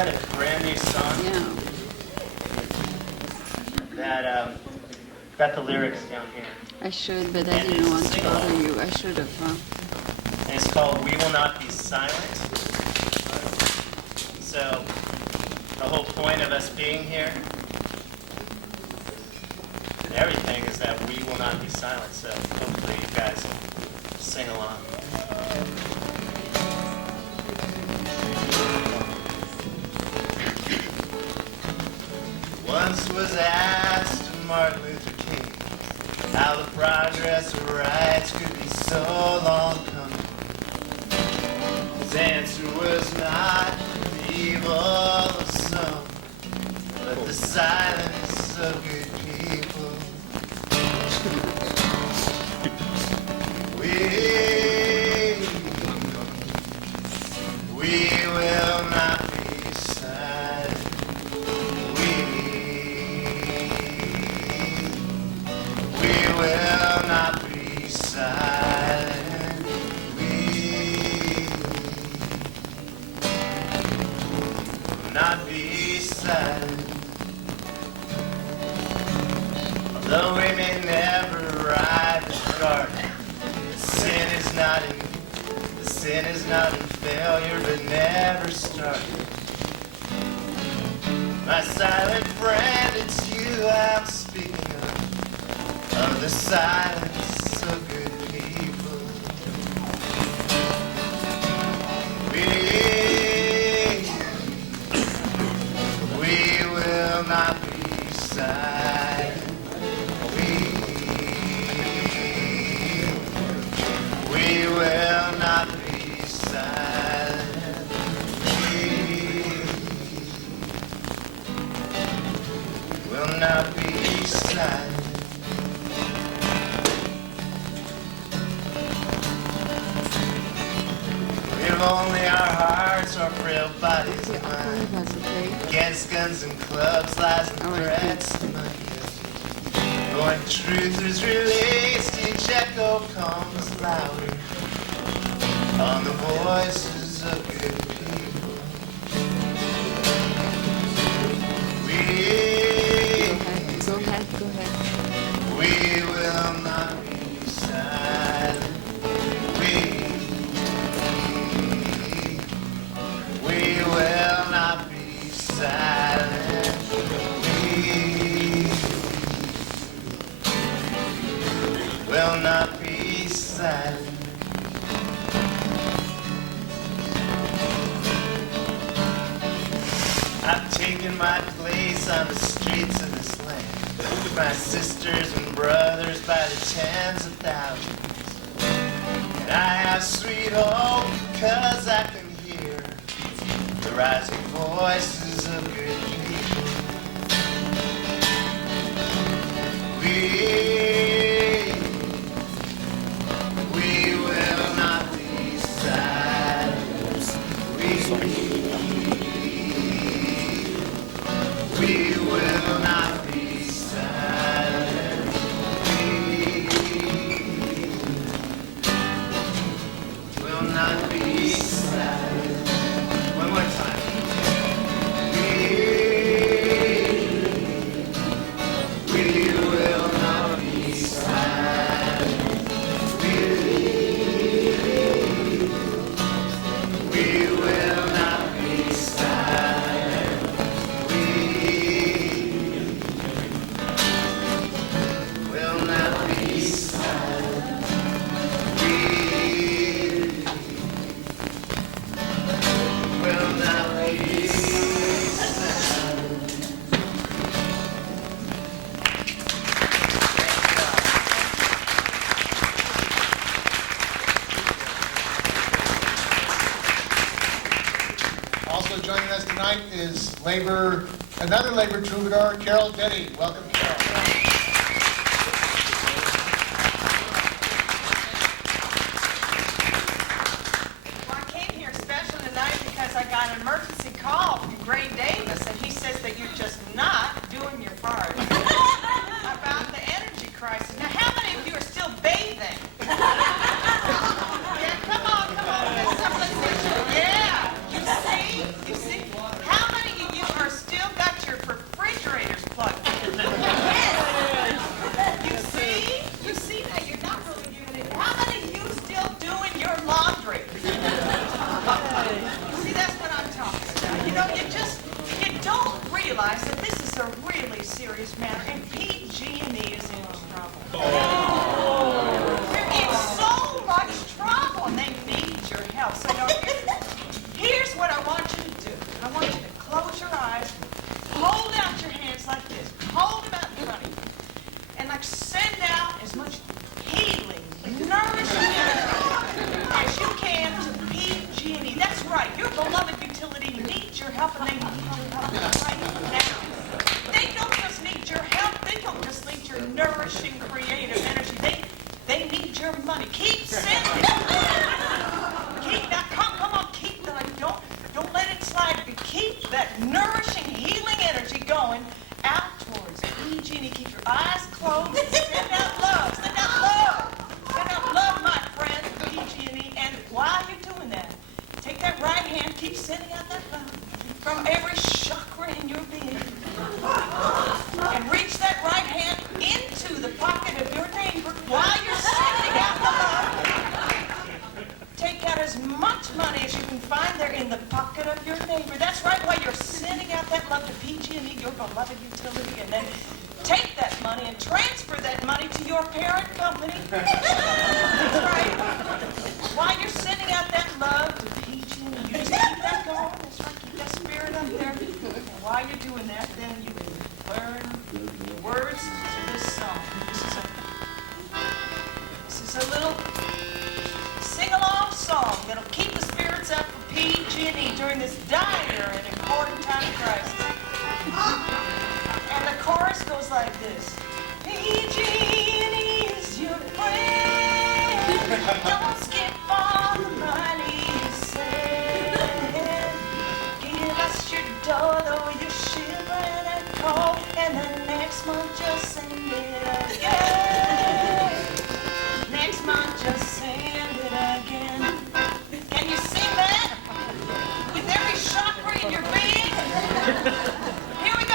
write a brand new song Yeah. that got the lyrics down here. I should, but I didn't want to bother you. I should have. And it's called We Will Not Be Silent. So the whole point of us being here and everything is that we will not be silent. So hopefully you guys will sing along. Once was asked Martin Luther King how the progress of rights could be so long coming. His answer was not the evil of some, but the silence of good people. We will not be silent. We will not be silent. We will not be silent. Although we may never ride the garden, the sin is not in failure, but never started. My silent friend, it's you I'm speaking of the silence of good people. We will not be silent. We will not be silent. We will not be silent. If only our hearts, our frail bodies and minds, That's okay. against guns and clubs, lies and threats tonight. When truth is released, each echo comes louder on the voices of good people. Go ahead. We will not be silent. We will not be silent. We will not be silent. I've taken my place on the streets of this land. My sisters and brothers by the tens of thousands. And I have sweet hope because I can hear the rising voices of good people. We will not be silent. We will not be silent. We will not be silent. One more time. We will not be silent. We will not be silent. We will not be silent. We will not be silent. Also joining us tonight is another labor troubadour, Carol Denny. Welcome, Carol. Well, I came here special tonight because I got an emergency call from Gray Davis, and he says that you're just not doing your part about the energy crisis. Now, how many of you are still bathing? Yeah, come on, get some position. Yeah, you see? How your help, and they need your help right now. They don't just need your help. They don't just need your nourishing, creative energy. They need your money. Keep sending. Come on, keep that. Don't let it slide. Keep that nourishing, healing energy going out towards PG&E. Keep your eyes closed. Send out love. Send out love. Send out love, my friend, PG&E. And while you're doing that, take that right hand. Keep sending out that love from every chakra in your being. And reach that right hand into the pocket of your neighbor while you're sending out the love. Take out as much money as you can find there in the pocket of your neighbor. That's right, while you're sending out that love to PG&E, your beloved utility, and then take that money and transfer that money to your parent company. That's right. While you're sending out that love to PG&E, you just keep that going. That's right, keep that spirit up there. And while you're doing that, then you can learn the words to this song. This is a little sing-along song that'll keep the spirits up for PG&E during this dire and important time of crisis. And the chorus goes like this. PG&E is your friend. Don't skip all the money you send. Give us your dough, though you're shivering and cold. And then next month just send it again. Next month just send it again. Can you sing that? With every chakra in your being? Here we go.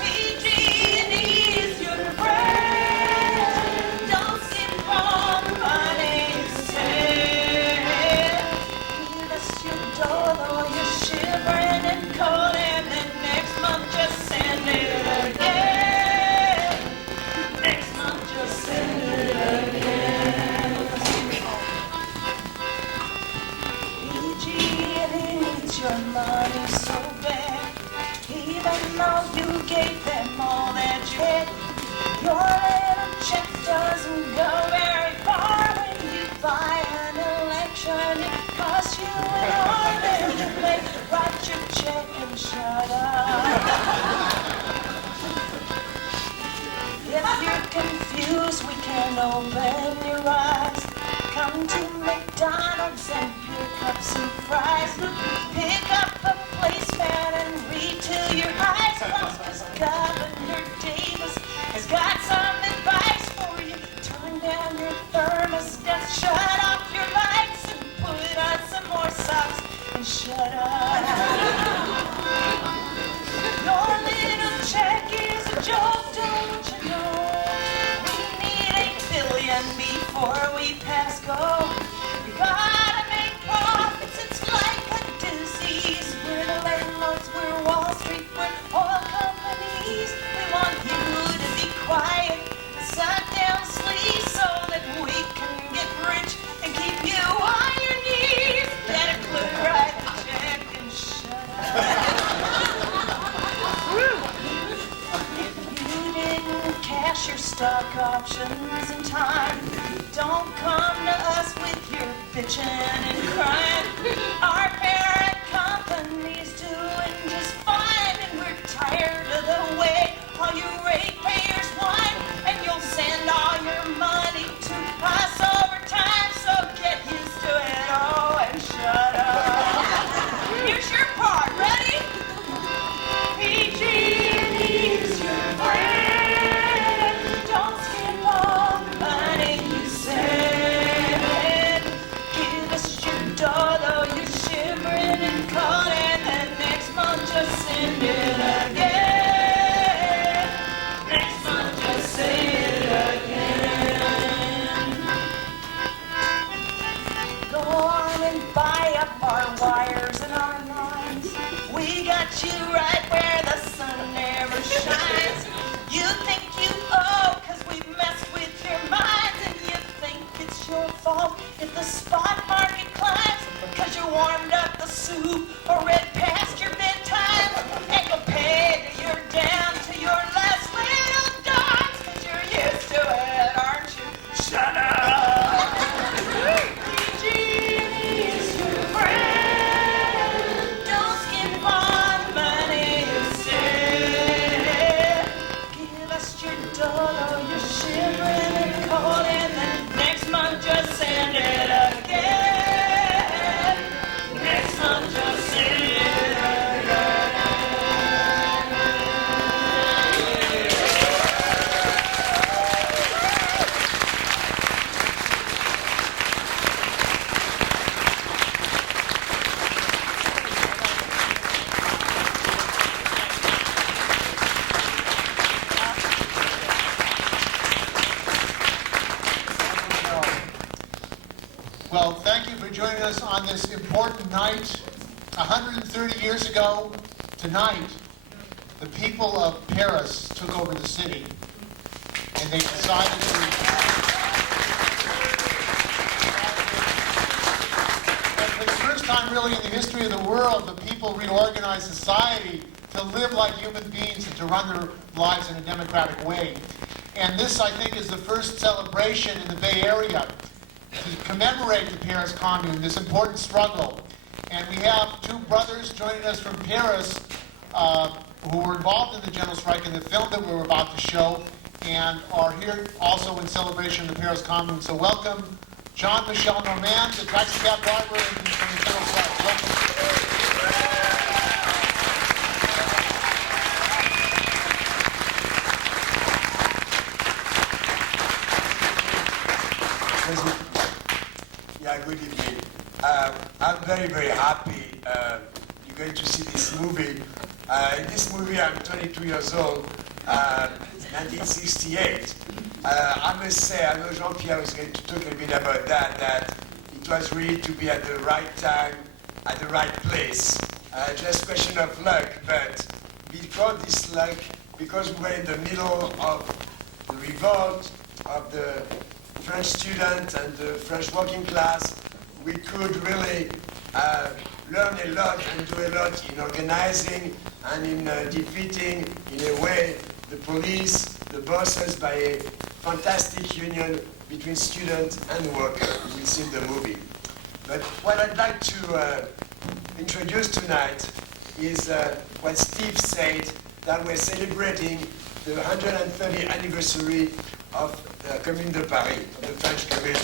PG&E is your friend. Don't skip all the money you send. Give us your dough, though you're shivering and cold. And then next month just send it again. Next month just send it again. PG&E needs your money so bad. Even though you gave them all that you had, your little check doesn't go very far. When you buy an election, it costs you an arm and a leg. Write your check and shut up. If you're confused, we can open your eyes. Come to McDonald's and pick up some fries. Pick up a placemat and read till your eyes close. 'Cause Governor Davis has got some advice for you. Turn down your thermostat, shut off your lights, and put on some more socks and shut up. Your little check is a joke, don't you know? We need 8 billion before we pass go. We gotta make profits, it's like a disease. We're the landlords, we're Wall Street, we're oil companies. We want you to be quiet, suck down sleep so that we can get rich and keep you on your knees. Let it clear, write the check and shut up. If you didn't cash your stock options in time, don't come to us with your bitching and crying. Our parent company's doing just fine, and we're tired of the way all you ratepayers whine. And you'll send all your money to us over time, so get used to it all and shut up. Here's your part, ready? PG&E's your friend. Don't skip all the money you send. Give us your dough, though you're shivering and cold. And then next month just send it again. Next month just send it again. Go on and buy up our wires and our lines. We got you right where the sun never shines. You think you owe 'cause we messed with your minds, and you think it's your fault if the spot market climbs, 'cause you warmed up the soup or read past your bedtime, and you'll pay till you're down to your last little dimes, 'cause you're used to it, aren't you? Shut up. PG&E is your friend. Don't thank you for joining us on this important night. 130 years ago tonight, the people of Paris took over the city, and they decided to... And for the first time really in the history of the world, the people reorganized society to live like human beings and to run their lives in a democratic way. And this, I think, is the first celebration in the Bay Area to commemorate the Paris Commune, this important struggle. And we have two brothers joining us from Paris who were involved in the general strike in the film that we were about to show, and are here also in celebration of the Paris Commune. So welcome Jean-Michel Normand, the taxi cab driver from the general strike. Welcome. Yeah, good evening. I'm very, very happy you're going to see this movie. In this movie, I'm 22 years old, 1968. I must say, I know Jean-Pierre was going to talk a bit about that it was really to be at the right time, at the right place. Just a question of luck, but because this luck, because we were in the middle of the revolt of the French student and the French working class, we could really learn a lot and do a lot in organizing and in defeating, in a way, the police, the bosses, by a fantastic union between student and worker. We'll see in the movie. But what I'd like to introduce tonight is what Steve said, that we're celebrating the 130th anniversary of the Commune de Paris, the French Commune.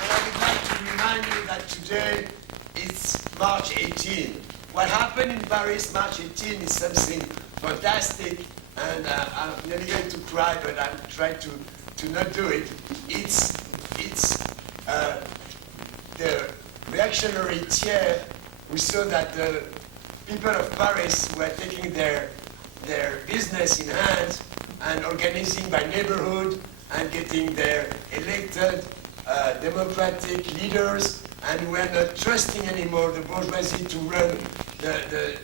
And I would like to remind you that today it's March 18. What happened in Paris March 18 is something fantastic, and I'm nearly going to cry, but I'm trying to not do it. It's the reactionary Thiers who saw that the people of Paris were taking their business in hand and organizing by neighborhood and getting their elected democratic leaders, and were not trusting anymore the bourgeoisie to run the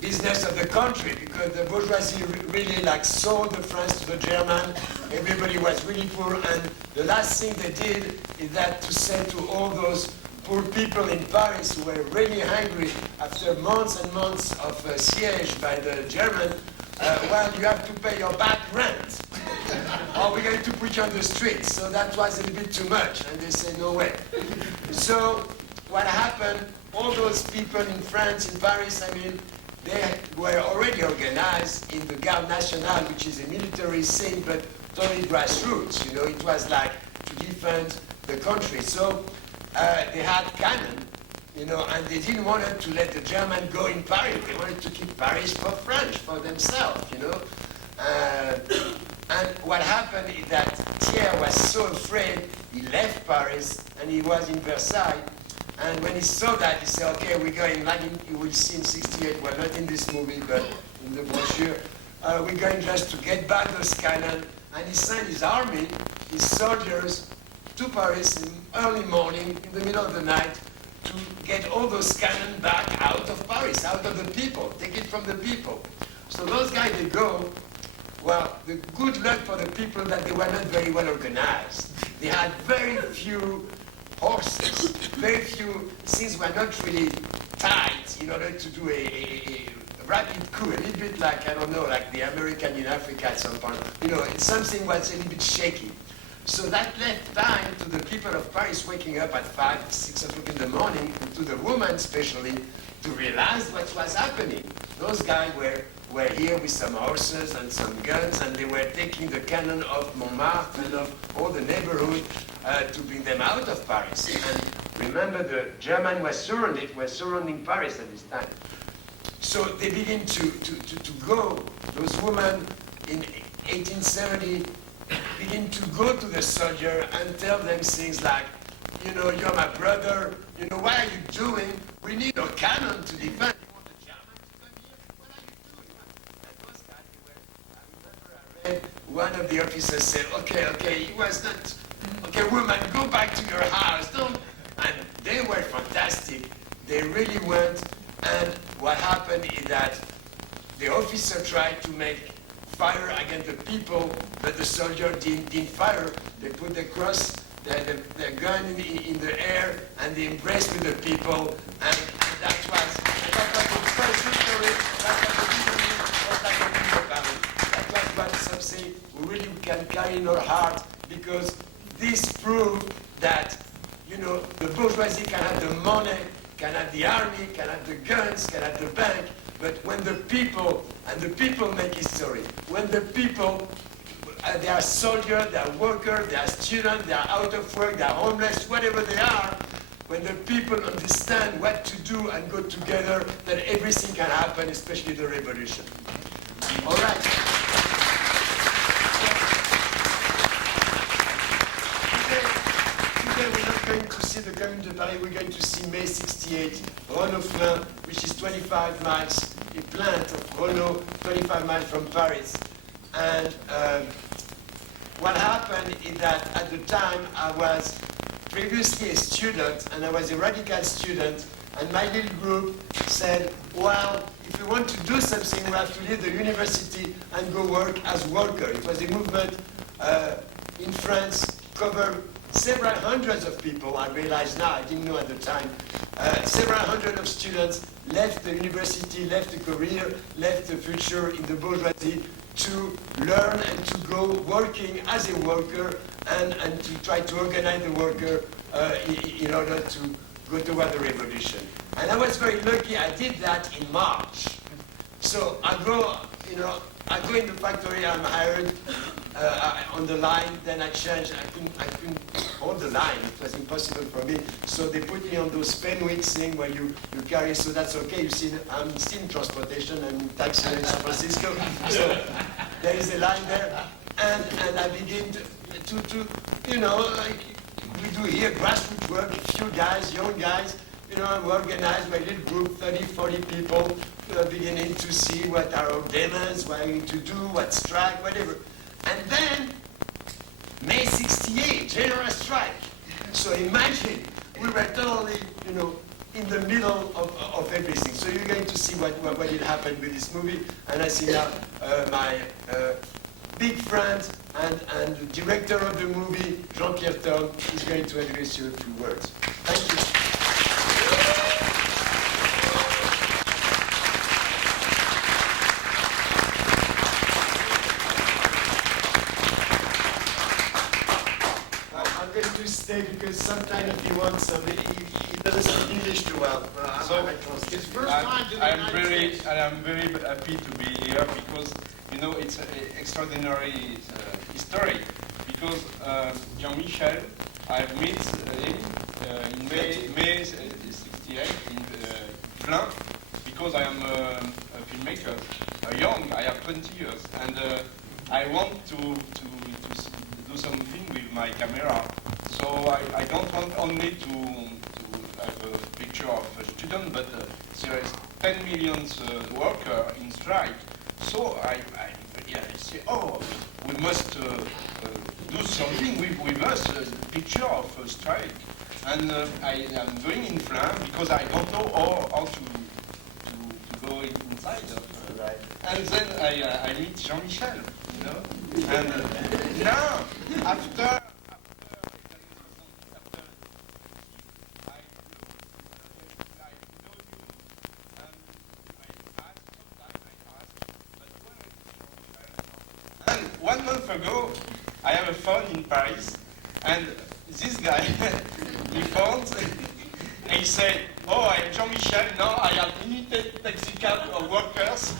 business of the country, because the bourgeoisie really sold the France to the German. Everybody was really poor, and the last thing they did is that to say to all those poor people in Paris who were really hungry after months and months of siege by the German, well, you have to pay your back rent, or we're going to put you on the streets. So that was a little bit too much, and they said, no way. So what happened, all those people in France, in Paris, I mean, they were already organized in the Garde Nationale, which is a military thing, but totally grassroots. You know, it was like to defend the country. So they had cannon, you know, and they didn't want to let the German go in Paris. They wanted to keep Paris for French, for themselves, you know. And what happened is that Thiers was so afraid, he left Paris, and he was in Versailles. And when he saw that, he said, okay, we're going, like you will see in 68, well, not in this movie, but in the brochure, we're going just to get back those cannon. And he sent his army, his soldiers, to Paris in early morning, in the middle of the night, to get all those cannon back out of Paris, out of the people, take it from the people. So those guys, they go, well, the good luck for the people that they were not very well organized. They had very few horses, very few things were not really tight in order to do a rapid coup, a little bit like, I don't know, like the American in Africa at some point. You know, something was a little bit shaky. So that left time to the people of Paris waking up at 5, 6 o'clock in the morning, and to the women especially, to realize what was happening. Those guys were here with some horses and some guns, and they were taking the cannon of Montmartre and of all the neighborhood to bring them out of Paris. And remember, the German was surrounding Paris at this time. So they begin to go, those women in 1870 begin to go to the soldier and tell them things like, you know, you're my brother, you know, what are you doing? We need a cannon to defend. You want the German to come here? What are you doing? And those guys, I remember I said, one of the officers said, okay, it was not, okay, woman, go back to your house, don't. And they were fantastic. They really went. And what happened is that the officer tried to make fire against the people, but the soldier didn't fire. They put the cross, the gun in the air, and they embraced with the people. And that was the first victory. That was the victory of Taco People Valley. That was what something we really can carry in our heart, because this proved that, you know, the bourgeoisie can have the money, can have the army, can have the guns, can have the bank, but when the people, and the people make history, when the people, they are soldiers, they are workers, they are students, they are out of work, they are homeless, whatever they are, when the people understand what to do and go together, then everything can happen, especially the revolution. All right. Today we're not going to see the Commune de Paris, we're going to see May 68, Renault-Flins, which is 25 miles, a plant of Renault, 25 miles from Paris. And what happened is that at the time I was previously a student, and I was a radical student, and my little group said, well, if we want to do something, we have to leave the university and go work as worker. It was a movement in France, covered several hundreds of people, I realize now, I didn't know at the time. Several hundred of students left the university, left the career, left the future in the bourgeoisie to learn and to go working as a worker and to try to organize the worker in order to go toward the revolution. And I was very lucky, I did that in March. So I go, I go in the factory, I'm hired on the line, then I change, I couldn't hold the line, it was impossible for me. So they put me on those Fenwick thing where you carry, so that's okay, you see, I'm still in transportation and taxi in San Francisco, so there is a line there, and I begin to like we do here, grassroots work, a few guys, young guys, we organize my little group, 30, 40 people, beginning to see what are our demands, what we need to do, what strike, whatever. And then, May 68, general strike. So imagine, we were totally, in the middle of everything. So you're going to see what did happen with this movie. And I see now my big friend and the director of the movie, Jean-Pierre Thom, is going to address you a few words. Thank you. Because sometimes if you want somebody, he doesn't speak English too well. So his first time to the United States. I'm very happy to be here because it's an extraordinary history. Because Jean-Michel, I've met him in May 68 in Flins because I am a filmmaker, young. I have 20 years, and I want to do something with my camera. So I don't want only to have a picture of a student, but there is 10 million workers in strike. So I say, oh, we must do something with us, a picture of a strike. And I am going in Flins because I don't know how to go inside. And then I meet Jean-Michel, And now, after And 1 month ago, I have a phone in Paris, and this guy, he phoned, and he said, oh, I am Jean-Michel, now I am United Taxi Cab Workers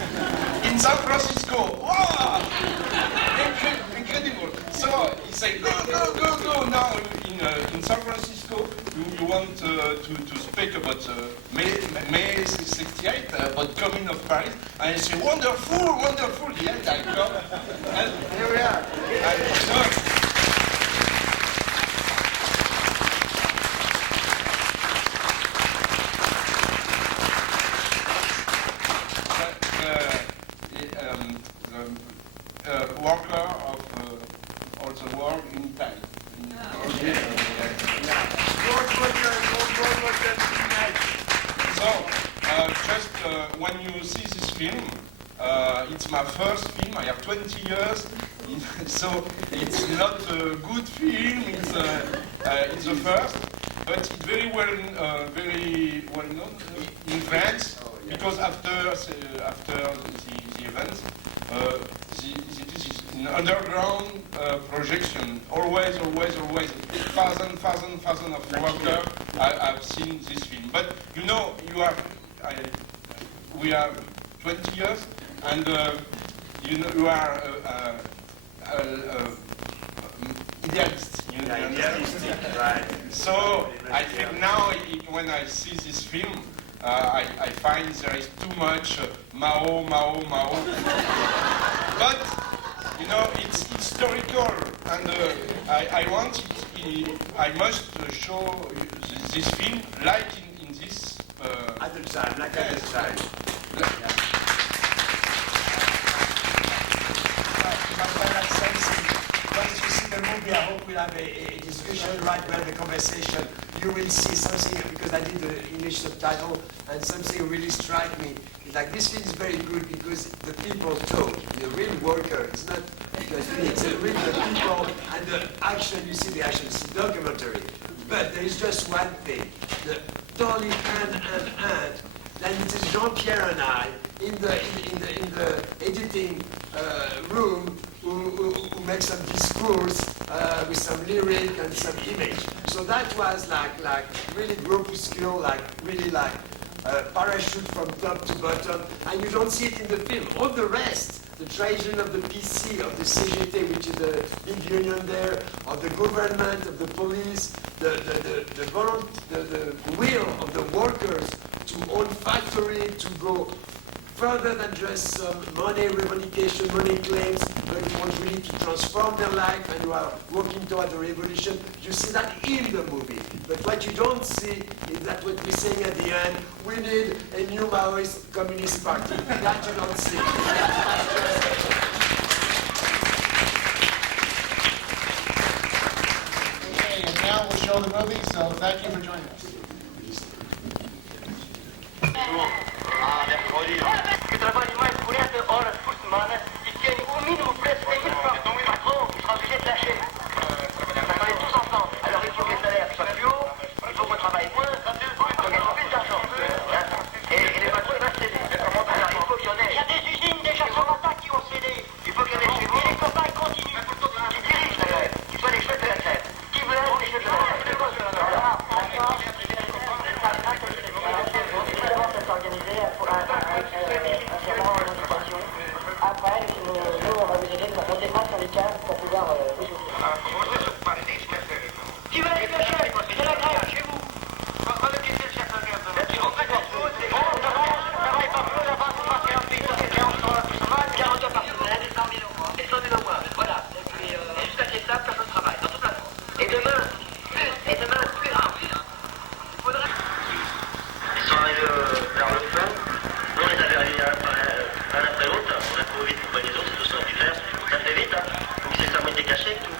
in San Francisco. Wow! Incredible. So he said, go now in San Francisco. You want to speak about May 68, about Commune of Paris. And I say, wonderful. Yes, I come. And here we are. Worker film. It's my first film. I have 20 years, so it's not a good film. It's the first, but it's very well known in France because after the event, it is an underground projection. Always, thousands of workers have seen this film. But you know, we are 20 years, and you know, you are idealist. You know, Idealistic, right. so I think now, when I see this film, I find there is too much Mao. But you know, it's historical, and I must show this film like in this. At the time, like at the time. Once you see the movie, I hope we'll have a discussion, right? We'll have a conversation. You will see something, because I did the English subtitle, and something really struck me. It's like, this film is very good because the people talk, the real worker. It's not because it's the real people and the action. You see the action, it's a documentary. But there is just one thing, the totally hand. And it is Jean-Pierre and I in the editing room who make some discourse with some lyric and some image. So that was like really groupuscule, really like parachute from top to bottom, and you don't see it in the film. All the rest, the tradition of the PC, of the CGT, which is the big union there, of the government, of the police, the will of the workers to own factory, to go further than just some money revendication, money claims, but you want really to transform their life, and you are working toward a revolution. You see that in the movie. But what you don't see is that what we're saying at the end, we need a new Maoist Communist Party. That you don't see. Okay, and now we'll show the movie, so thank you for joining us. Che trabalhi mais 40 horas por semana e que ganhe o mínimo preço de 1000 francs. O patron sera obligé de lâcher. Travaillez tous ensemble. Alors il faut que les salaires soient plus hauts, il faut qu'on travaille moins, qu'on gagne plus d'argent. Et les patrons, ils vont céder. Alors il faut qu'il y en ait. Il y a des usines déjà sur la table qui ont cédé. Il faut qu'il y en ait chez vous. Et les copains continuent. Qui dirigent la grève. Qui soient les chefs de la grève. Qui veulent être les chefs de la grève. Après, nous, on va vous aider, on défend sur les cases pour pouvoir les chauffer. Qui veut être le chef? C'est la grève, chez vous. On va quitter le chef de la grève. On travaille pas peu, là-bas, on va faire un pays, ça fait 40 heures par semaine, et 100 000 au mois. Et 100 000 au mois, voilà. Et jusqu'à ce que ça, personne ne travaille, dans toute la France. Et demain, plus grave. Il faudrait... Ils sont arrivés vers le fond. Nous, on les avait réunis un après l'autre. On a couru vite pour les autres, c'est tout ça du fer. Ça fait vite, hein. Donc c'est ça, moi, été caché et tout.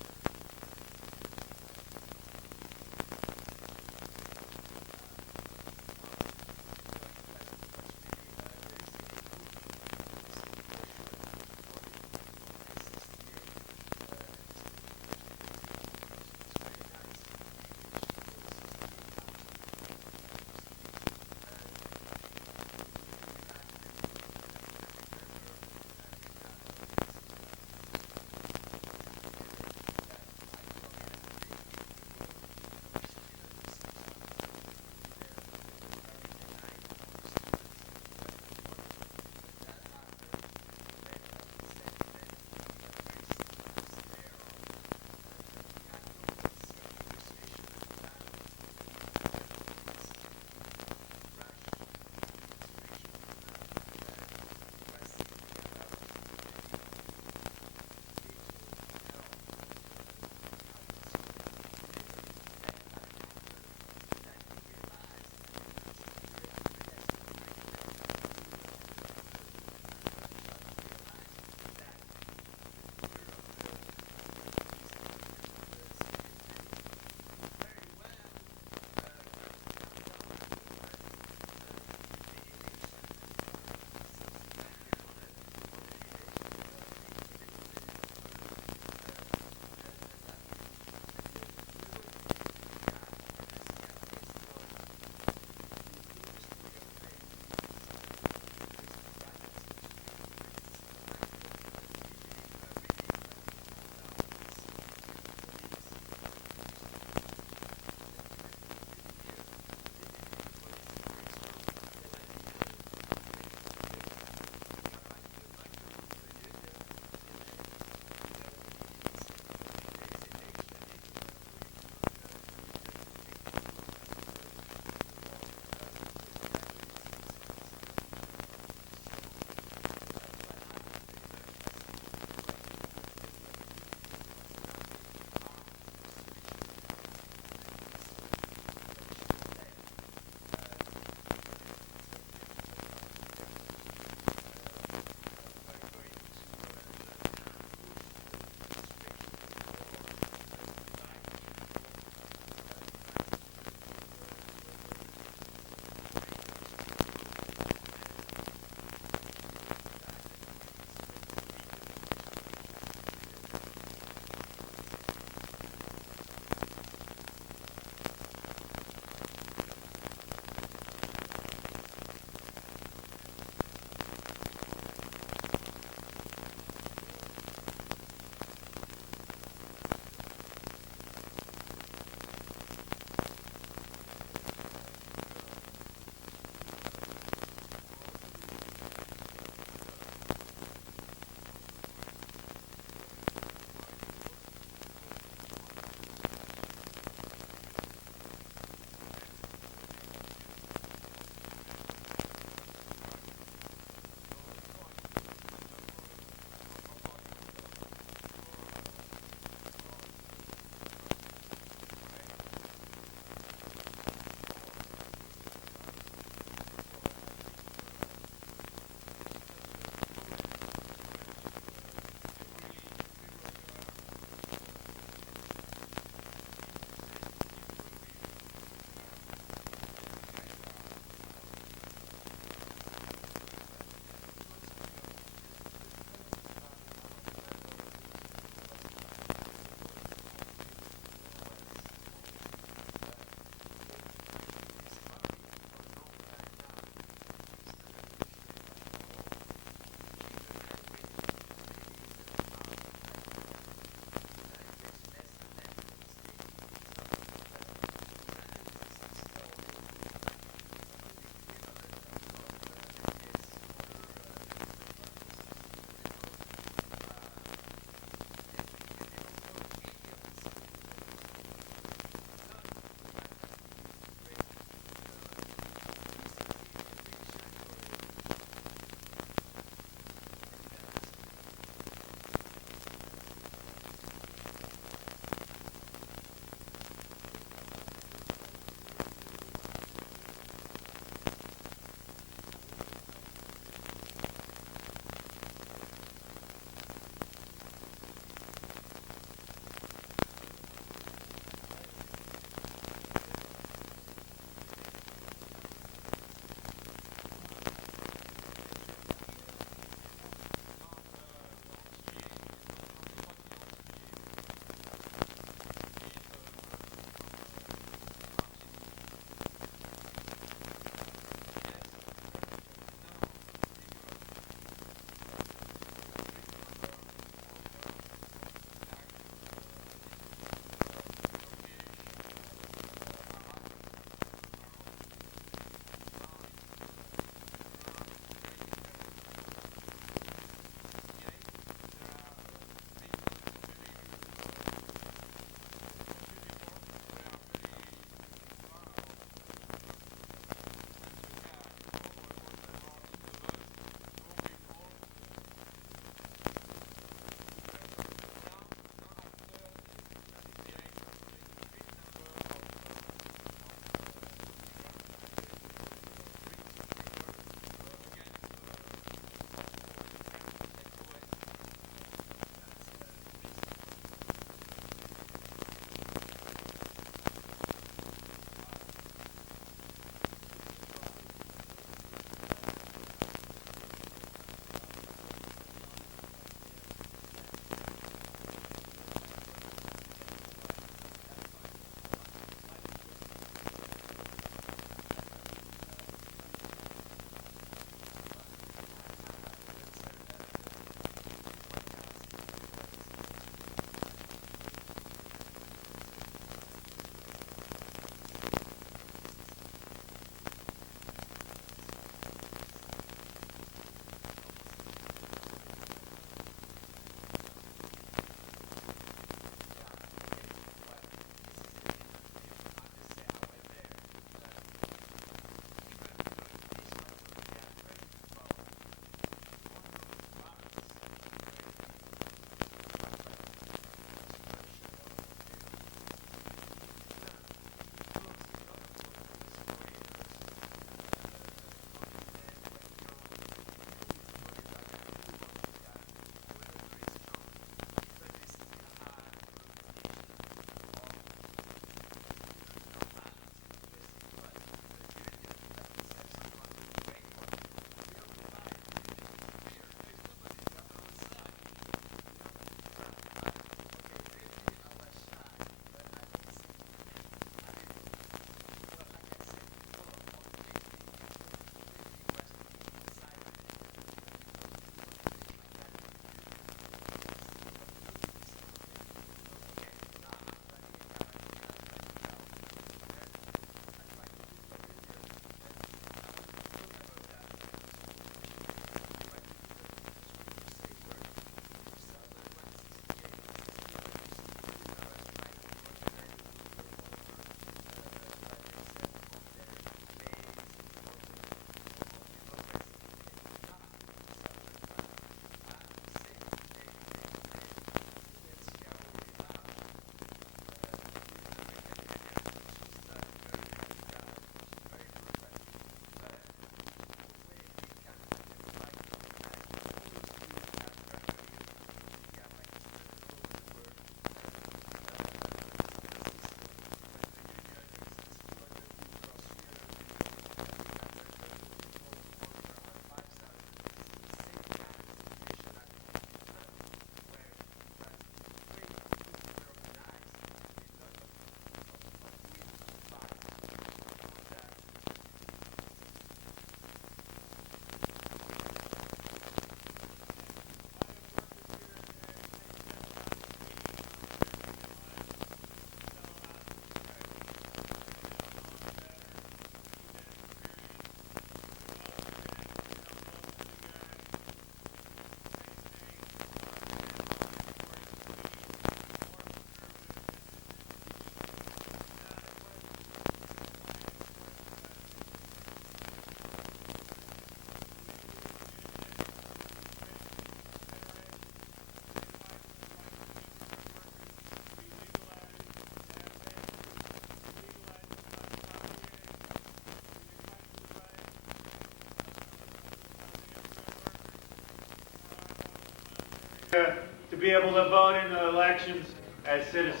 to be able to vote in the elections as citizens.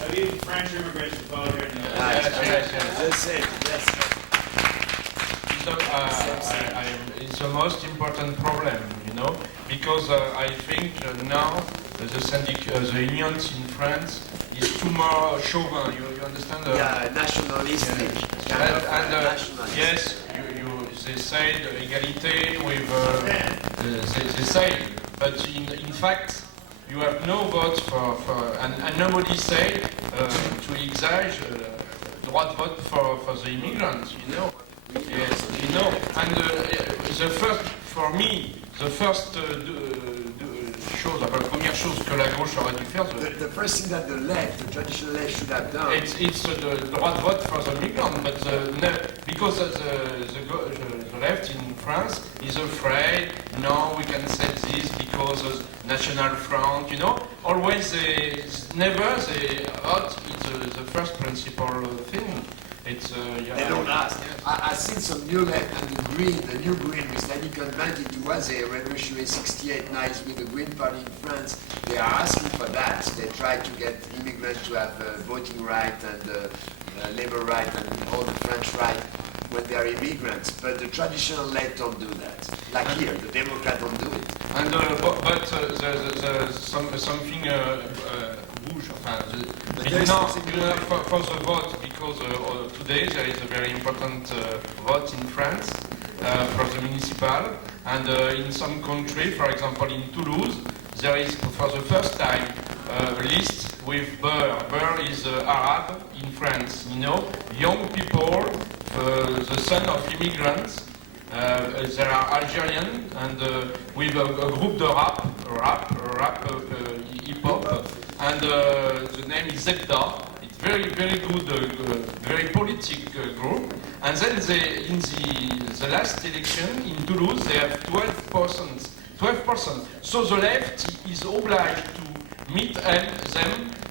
Of even French immigrants to vote here in the That's it, yes. It's the most important problem, you know, because I think now the unions in France is too more chauvin. You understand? Yeah, nationalistic. Kind of nationalistic. Yes, they say equality with they say, but in fact you have no votes for and nobody say to exige droit de vote for the immigrants, you know. Yes, you know, and the first, for me, the first chose, la première chose que la gauche aurait dû faire, the first thing that the left, the traditional left, should have done. it's the droit de vote for the migrant, but because the left in France is afraid. No, we can say this because of National Front, you know. Always never they vote. It's the first principal thing. It's They don't ask. I seen some new left and the new green with Lenny Cohn-Bendit, who was a revolutionary 68 nights with the Green Party in France. They are asking for that. They try to get immigrants to have voting right and labor right and all the French right when they are immigrants. But the traditional left don't do that. Like here, the Democrats don't do it. And but something bouge. For the vote, because today there is a very important vote in France for the municipal, and in some country, for example in Toulouse, there is for the first time a list with Beur. Beur is Arab in France. You know, young people, the son of immigrants. They are Algerian and with a group de rap, hip-hop, and the name is Zebda. It's very good, very politic group. And then in the last election in Toulouse, they have 12%. 12%. So the left is obliged to meet them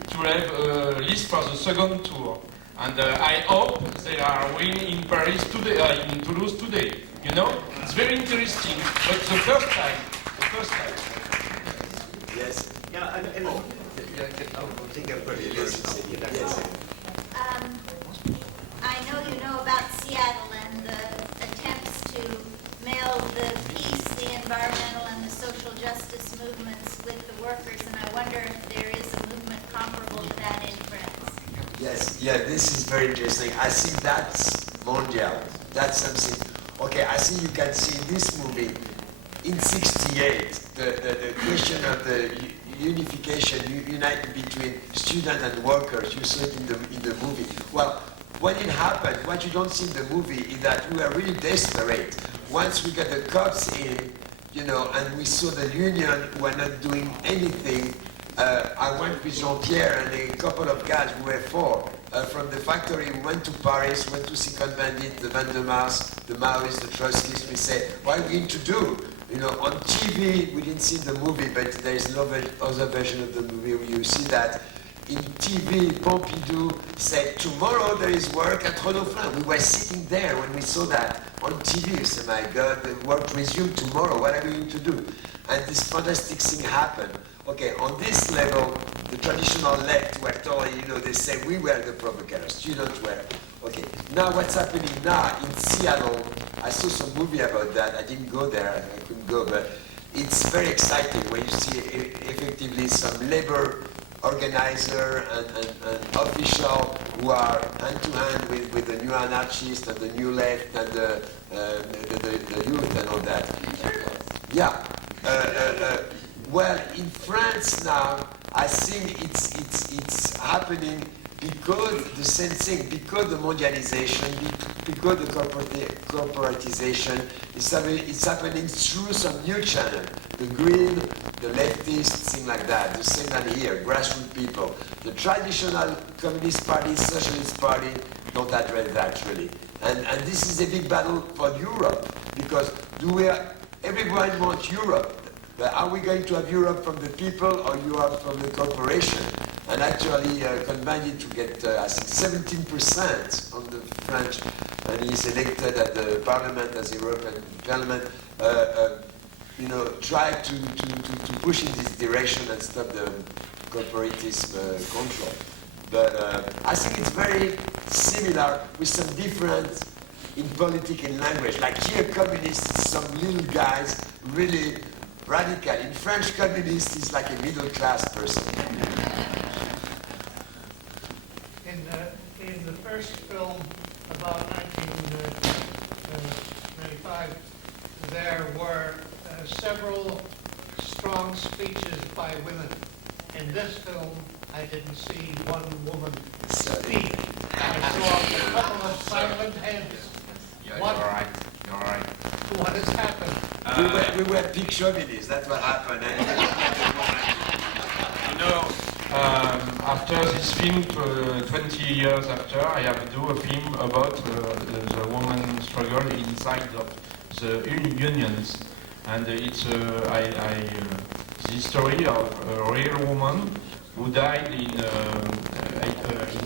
to have a list for the second tour. And I hope they are winning in Paris today, in Toulouse today. You know, it's very interesting. But the first time. Yes. Yeah, I think everybody Yes. I know you know about Seattle and the attempts to meld the peace, the environmental, and the social justice movements with the workers, and I wonder if there is a movement comparable to that in France. Yes, yeah, this is very interesting. I think that's mondial. That's something. Okay, I think you can see in this movie, in '68, the question of the unification, united between students and workers, you saw it in the movie. Well, when it happened, what you don't see in the movie is that we were really desperate. Once we got the cops in, you know, and we saw the union were not doing anything, I went with Jean-Pierre and a couple of guys, we were four, from the factory. We went to Paris, went to see Cohn-Bendit, the Van der Mars, the Maoists, the Trotskyists. We said, what are we going to do? You know, on TV, we didn't see the movie, but there is no other version of the movie where you see that. In TV, Pompidou said, tomorrow there is work at Renault Flamme. We were sitting there when we saw that on TV. We said, my God, the work resumed tomorrow. What are we going to do? And this fantastic thing happened. Okay, on this level, the traditional left were told, you know, they say we were the provocators, students were. Okay, now what's happening now in Seattle, I saw some movie about that. I didn't go there, I couldn't go, but it's very exciting when you see effectively some labor organizer and official who are hand-to-hand with the new anarchists and the new left and the youth and all that. Yeah. Well, in France now, I think it's happening because the same thing, because the mondialization, because the corporatization, it's happening through some new channel. The green, the leftist, thing like that. The same than here, grassroots people. The traditional Communist Party, Socialist Party don't address that really. And this is a big battle for Europe because everyone wants Europe. But are we going to have Europe from the people or Europe from the corporation? and actually combined to get, I think, 17% on the French, and he's elected at the Parliament as European Parliament. Try to push in this direction and stop the corporatism control. But I think it's very similar with some difference in politics and language. Like here, communists, some little guys, really radical. In French, communist is like a middle-class person. In the first film, about 1995, there were several strong speeches by women. In this film, I didn't see one woman speak. I saw a couple of silent heads. You're right. What has happened? We were big chauvinists, that's what happened. After this film, 20 years after, I have do a film about the woman struggle inside of the unions, and it's the story of a real woman who died in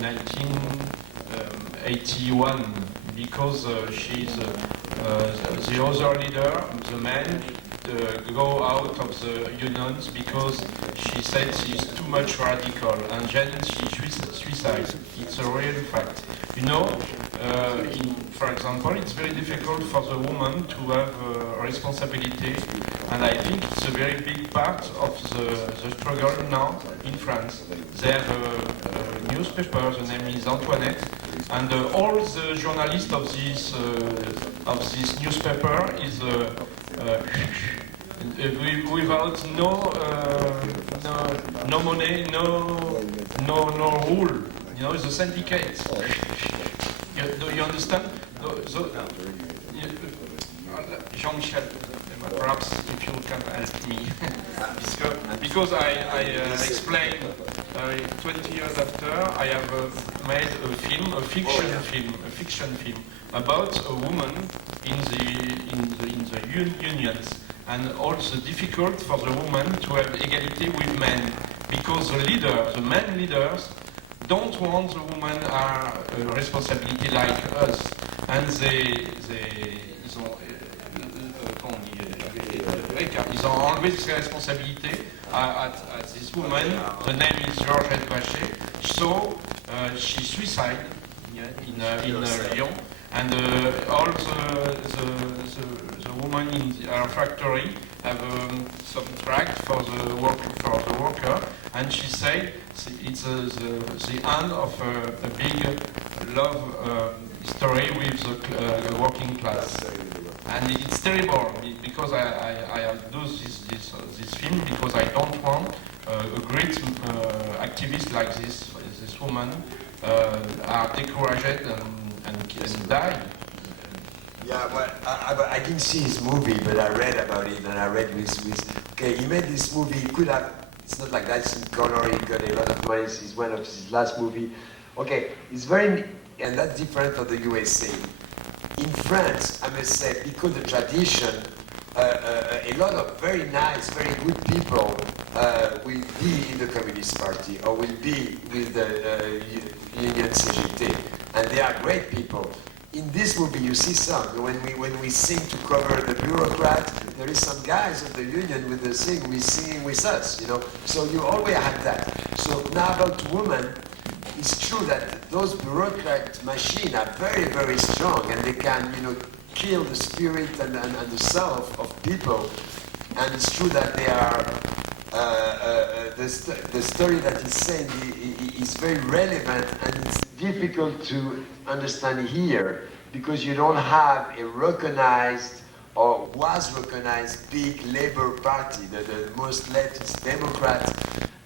1981 because she's the other leader, the man, go out of the unions because she said she's too much radical, and then she suicides. It's a real fact. For example, it's very difficult for the woman to have responsibility, and I think it's a very big part of the struggle now in France. They have a newspaper, the name is Antoinette, and all the journalists of this newspaper is without no money, no rule. The syndicate. Do you understand? Jean-Michel, perhaps if you can help me, because I explained 20 years after I have made a fiction film about a woman in the unions, and also difficult for the woman to have equality with men, because the men leaders don't want the woman responsibility like us, and ils ont enlevé ses responsabilités at this woman. The name is Georgette Bachet. So she suicided in Lyon, and all the women in our factory have some tract for the worker, and she said it's the end of a big love story with the working class. And it's terrible because I have do this film because I don't want a great activist like this woman are discouraged and die. Yeah, well, I didn't see his movie, but I read about it, and I read okay, he made this movie, he could have, it's not like that, it's in color, he got a lot of money, it's one of his last movie. Okay, it's very, and that's different from the USA. In France, I must say, because the tradition, a lot of very nice, very good people will be in the Communist Party or will be with the Union CGT, and they are great people. In this movie, you see some. When we sing to cover the bureaucrat, there is some guys of the union with the sing. We singing with us, So you always have that. So now about women, it's true that those bureaucrat machines are very, very strong, and they can, kill the spirit and the soul of people. And it's true that they are. The story that he's saying is very relevant, and it's difficult to understand here because you don't have a recognized or was recognized big Labour Party, the most leftist Democrat,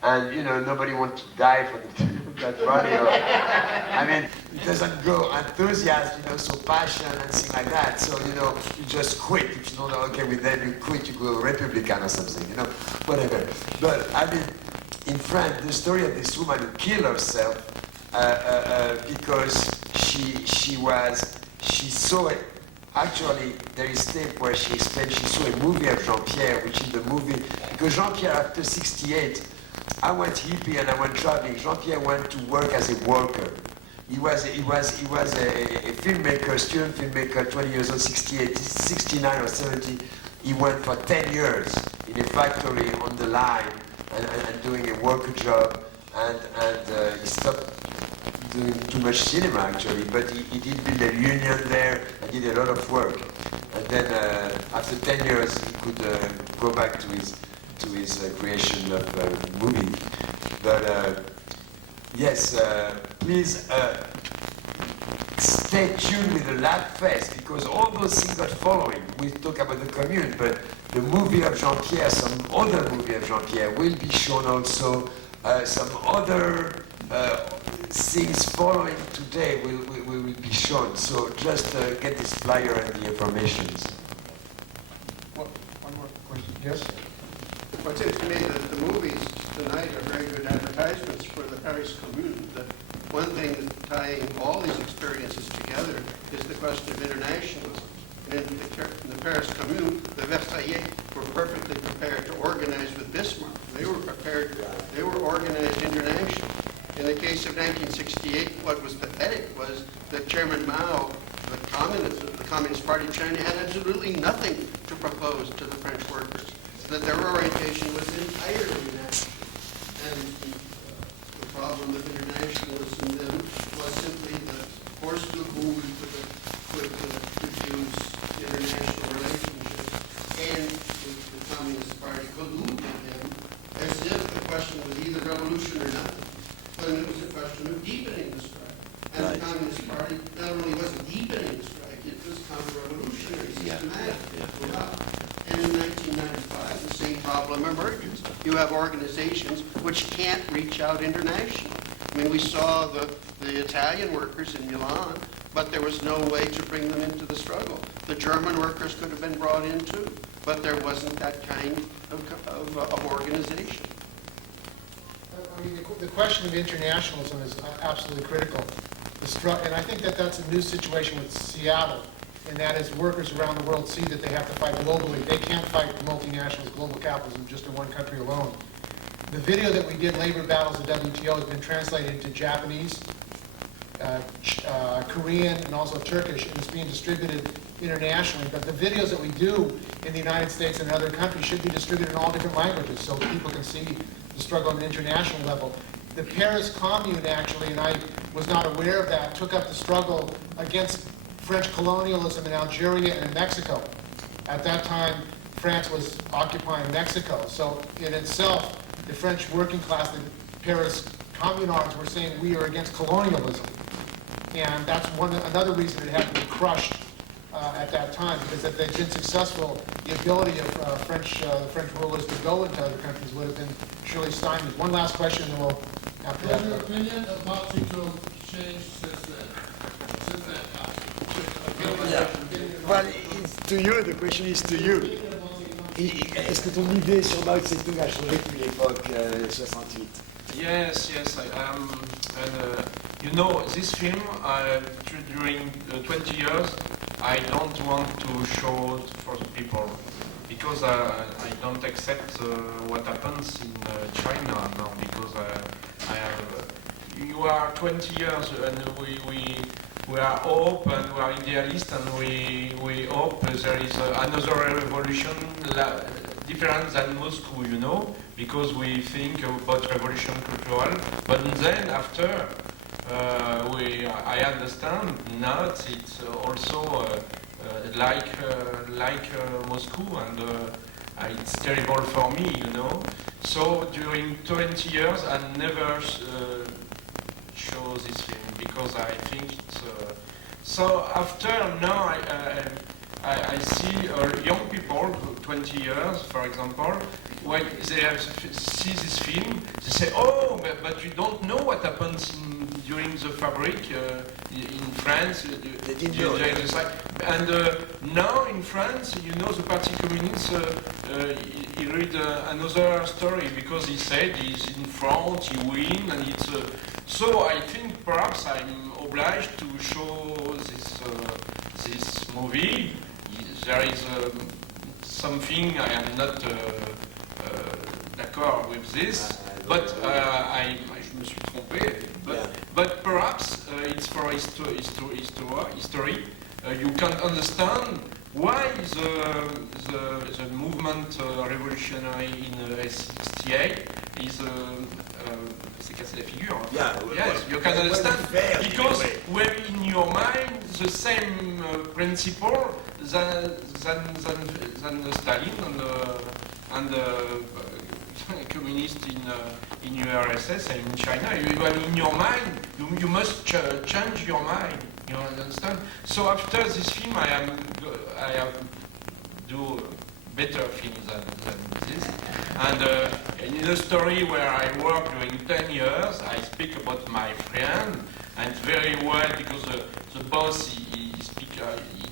and nobody wants to die for the Democrat Party. I mean, it doesn't go enthusiasm, so passion and things like that. So you just quit. If you don't know, okay with them, you quit. You go Republican or something, whatever. But I mean, in France, the story of this woman who killed herself because she saw it. Actually, there is a tape where she explained she saw a movie of Jean-Pierre, which is the movie, because Jean-Pierre, after 68, I went hippie and I went traveling. Jean-Pierre went to work as a worker. He was a filmmaker, student filmmaker, 20 years old, 68, 69 or 70. He went for 10 years in a factory on the line and doing a worker job, and he stopped doing too much cinema actually, but he did build a union there and did a lot of work. And then after 10 years he could go back to his creation of movie. But yes, please stay tuned with the Lab Fest, because all those things are following. We talk about the commune, but the movie of Jean-Pierre, some other movie of Jean-Pierre will be shown also. Some other things following today will be shown. So just get this flyer and the information. One more question. Yes? Well, it seems to me that the movies tonight are very good advertisements for the Paris Commune. That one thing that's tying all these experiences together is the question of internationalism. And in the Paris Commune, the Versaillais were perfectly prepared to organize with Bismarck. They were prepared, they were organized internationally. In the case of 1968, what was pathetic was that Chairman Mao, the Communist Party of China, had absolutely nothing to propose to the French workers, that their orientation was entirely national. And the problem with internationalism then was simply that force de boule could use international relationships, and the Communist Party colluded with them as if the question was either revolution or nothing. But it was a question of deepening the strike. And the Communist Party not only wasn't deepening the strike, it was counter-revolutionary, systematic. And in 1995, the same problem emerges. You have organizations which can't reach out internationally. I mean, we saw the Italian workers in Milan, but there was no way to bring them into the struggle. The German workers could have been brought in too, but there wasn't that kind of organization. I mean, the question of internationalism is absolutely critical. And I think that that's a new situation with Seattle, and that is workers around the world see that they have to fight globally. They can't fight multinationals, global capitalism, just in one country alone. The video that we did, Labor Battles at WTO, has been translated into Japanese, Korean, and also Turkish, and it's being distributed internationally. But the videos that we do in the United States and other countries should be distributed in all different languages so people can see the struggle on an international level. The Paris Commune, actually, and I was not aware of that, took up the struggle against French colonialism in Algeria and in Mexico. At that time, France was occupying Mexico. So in itself, the French working class, the Paris communards, were saying we are against colonialism. And that's another reason it had to be crushed at that time, because if they'd been successful, the ability of French rulers to go into other countries would have been surely stymied. One last question, and then we'll have to Has your opinion of Mexico changed since then? Since that time? Yeah. Well, it's to you, the question is to you. Est-ce que ton idée sur Mao Tse-tung a changé depuis l'époque 68? Yes, I am. And you know, this film, during 20 years, I don't want to show it for the people, because I don't accept what happens in China now, because I have. You are 20 years, and we are hope, and we are idealist, and we hope there is another revolution different than Moscow, you know, because we think about revolution cultural. But then after, I understand not. It's also like Moscow, and it's terrible for me, you know. So during 20 years, I never show this film because I think it's. So after now, I see young people, 20 years, for example, when they see this film, they say, "Oh, but you don't know what happens during the fabric in France." They didn't know. And now in France, you know, the Parti Communiste, he read another story because he said he's in front, he win, and it's. So I think perhaps I'm obliged to show this movie. There is something I am not d'accord with this, but I me suis trompé. But perhaps it's for history. You can understand why the movement revolutionary in STA is c'est cassé la figure. Yeah, yes, you can understand because we're in your mind the same principle than Stalin and communist in URSS and in China. You are in your mind. You must change your mind. You understand? So after this film, I have do better films than this. And in a story where I worked during 10 years, I speak about my friend, and very well because the boss he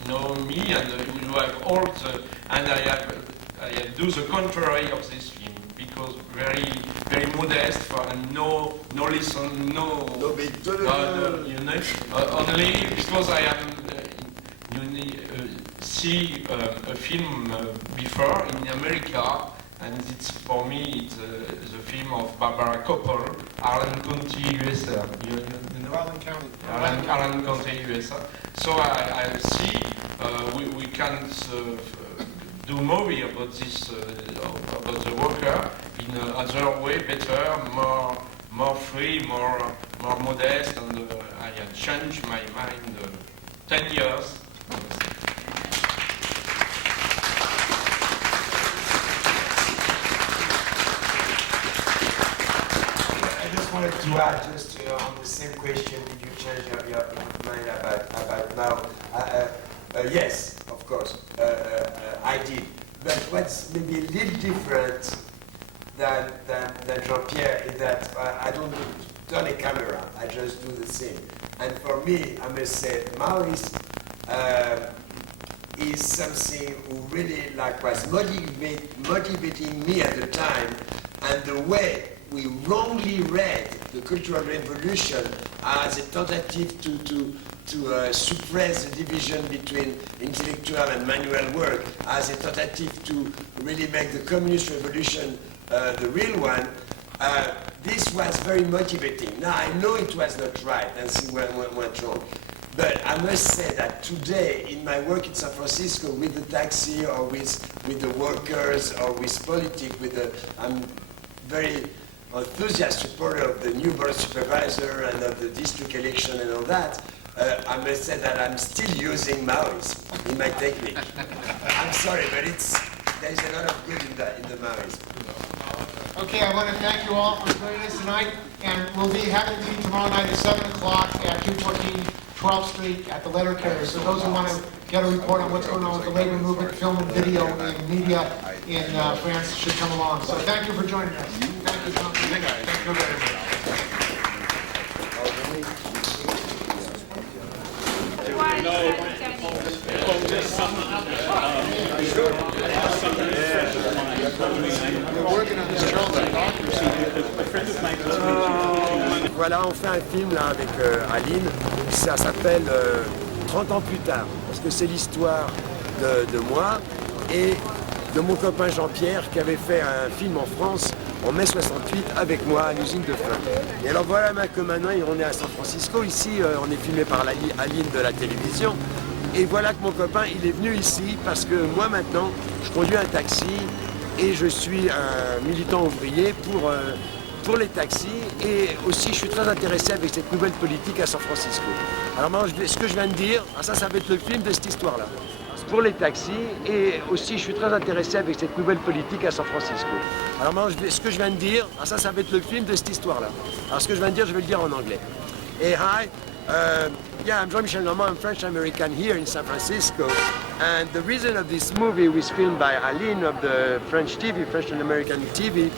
know me, and you have all the, and I do the contrary of this film because very modest and no listen, no big, you know, only because I am see a film before in America, and it's for me it's the film of Barbara Koppel, Allen County, USA. You know? Allen County. Allen County, USA. So I see we can do movie about this about the worker in another way, better, more free, more modest, and I have changed my mind 10 years. I just wanted to add, on the same question, did you change your mind about now? Yes, of course, I did. But what's maybe a little different than Jean-Pierre is that I don't turn a camera, I just do the same. And for me, I must say, Maurice is something who really was motivating me at the time, and the way we wrongly read the Cultural Revolution as a tentative to suppress the division between intellectual and manual work, as a tentative to really make the communist revolution the real one. This was very motivating. Now, I know it was not right and see where went wrong. But I must say that today, in my work in San Francisco, with the taxi or with the workers or with politics, I'm very enthusiastic supporter of the new board supervisor and of the district election and all that. I must say that I'm still using Maoris in my technique. I'm sorry, but there's a lot of good in the Maoris. Okay, I want to thank you all for joining us tonight, and we'll be having a meeting tomorrow night at 7 o'clock at 214 12th Street at the Letter Carrier. So those who want to get a report on what's going on with the labor movement, film and video and media in France should come along. So thank you for joining us. Thank you, John. Thank you very much. Voilà, on fait un film là avec Aline, ça s'appelle 30 ans plus tard, parce que c'est l'histoire de moi et de mon copain Jean-Pierre qui avait fait un film en France en mai 68 avec moi à l'usine de Flins. Et alors voilà que maintenant on est à San Francisco, ici on est filmé par Aline de la télévision. Et voilà que mon copain il est venu ici parce que moi maintenant je conduis un taxi et je suis un militant ouvrier pour les taxis, et aussi je suis très intéressé avec cette nouvelle politique à San Francisco. Alors moi, ce que je viens de dire, ça va être le film de cette histoire-là. Pour les taxis, et aussi je suis très intéressé avec cette nouvelle politique à San Francisco. Alors moi, ce que je viens de dire, ça va être le film de cette histoire-là. Alors ce que je viens de dire, je vais le dire en anglais. Hey, hi. Yeah, I'm Jean-Michel Normand, I'm French-American here in San Francisco. And the reason of this movie was filmed by Aline of the French TV, French and American TV,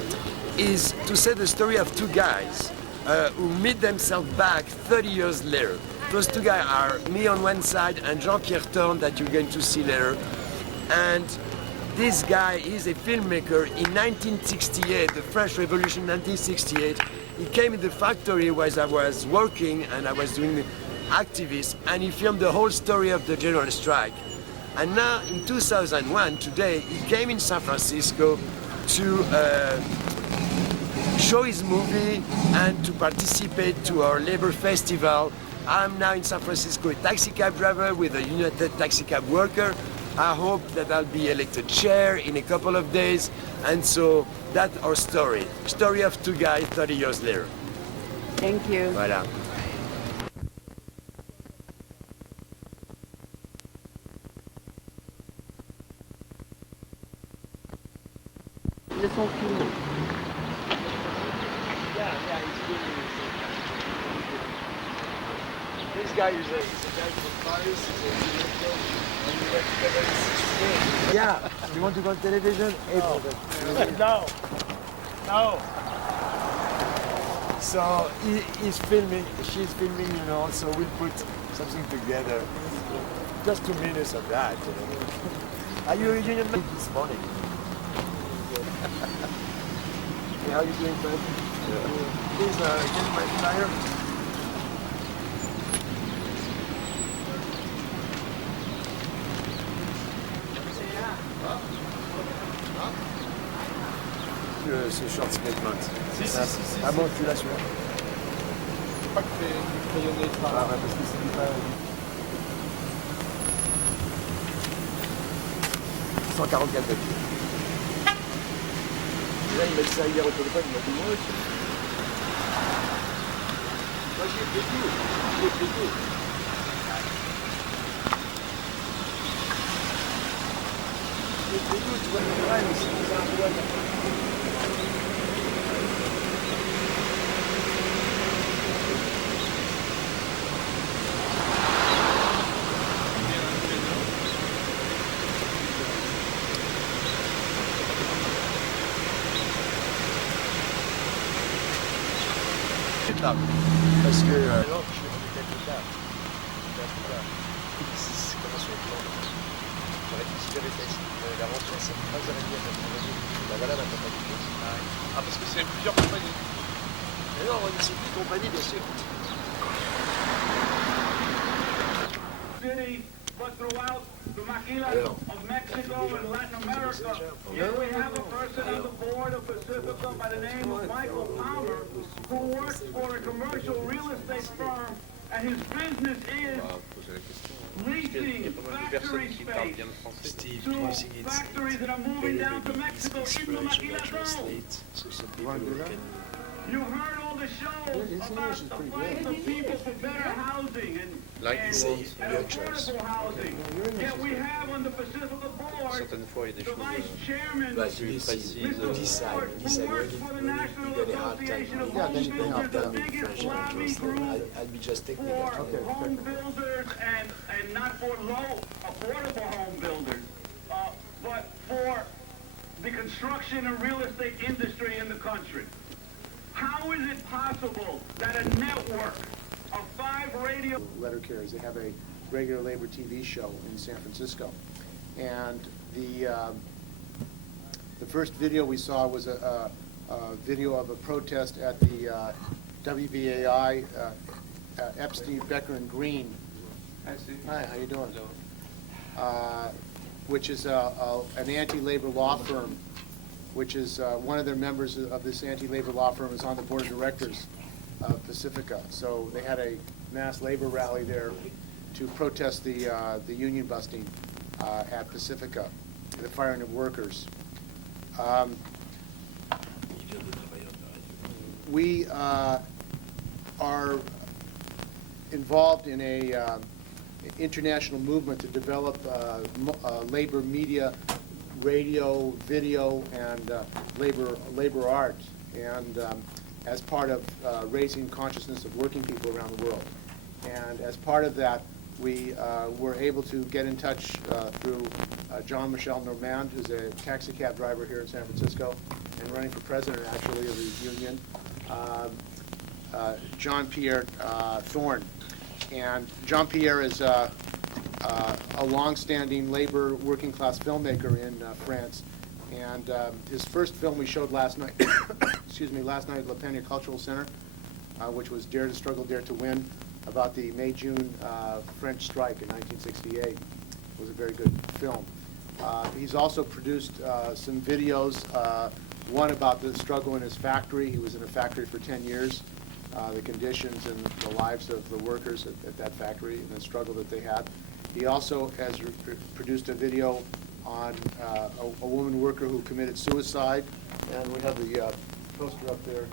is to say the story of two guys who meet themselves back 30 years later. Those two guys are me on one side and Jean-Pierre Thorne that you're going to see later. And this guy is a filmmaker. In 1968, the French Revolution 1968, he came in the factory where I was working and I was doing the activist, and he filmed the whole story of the general strike. And now in 2001, today, he came in San Francisco to show his movie and to participate to our labor festival. I'm now in San Francisco, a taxi cab driver with a United Taxi Cab worker. I hope that I'll be elected chair in a couple of days. And so that's our story. Story of two guys 30 years later. Thank you. Voilà. Le font filmer. Yeah, he's filming. This guy is a guy from Paris. Yeah, you want to go on television? No. No. So he's filming, she's filming, you know, so we'll put something together. Just 2 minutes of that, you know. Are you a union man this morning? Hey, how you doing, man? Please, get my flyer. Ce short statement. Ah bon, tu l'as celui-là? Je crois que c'est crayonné. Ah, parce que c'est pas... 144 papiers. Là, il m'a dit ça hier au téléphone, il m'a dit moi, j'y ai pris tout. J'y ai pris tout. J'y ai pris tout, tu vois, le rêve, c'est un peu... Parce que alors je suis peut-être plus tard. Comment sur le plan? J'aurais dit si j'avais fait la rentrée, c'est 3h30 à 4h30. Ben voilà ma compagnie. Ah, parce que c'est plusieurs compagnies. Mais non, c'est une compagnie, bien sûr. City, but throughout the maquilas of Mexico and Latin America, yet we have a person on the board of Pacifica by the name of Michael Palmer, who works for a commercial real estate firm, and his business is leasing factory space to factories that are moving down to Mexico in the maquila zone. You heard all the shows about the plight of people for better housing and affordable housing. Yet we have on the Pacifica board the vice chairman, Mr. Ford, who works for the National Association of Home Builders, the biggest lobby group for home builders and not for low, affordable home builders, but for the construction and real estate industry in the country. How is it possible that a network of 5 radio letter carriers, they have a regular labor TV show in San Francisco, and the first video we saw was a video of a protest at the WBAI, Epstein, Becker and Green. Hi, how you doing? Which is an anti-labor law firm, which is one of their members of this anti-labor law firm is on the board of directors of Pacifica. So they had a mass labor rally there to protest the union busting at Pacifica, the firing of workers. We are involved in a international movement to develop labor media, radio, video, and labor art, and as part of raising consciousness of working people around the world. And as part of that, we were able to get in touch through Jean-Michel Normand, who's a taxi cab driver here in San Francisco and running for president, actually, of the union, Jean-Pierre Thorne. And Jean-Pierre is a long-standing labor working class filmmaker in France. And his first film we showed last night, excuse me, last night at La Peña Cultural Center, which was Dare to Struggle, Dare to Win, about the May-June French strike in 1968. It was a very good film. He's also produced some videos One about the struggle in his factory. He was in a factory for 10 years. The conditions and the lives of the workers at that factory and the struggle that they had. He also has produced a video on a woman worker who committed suicide. And we have the poster up there.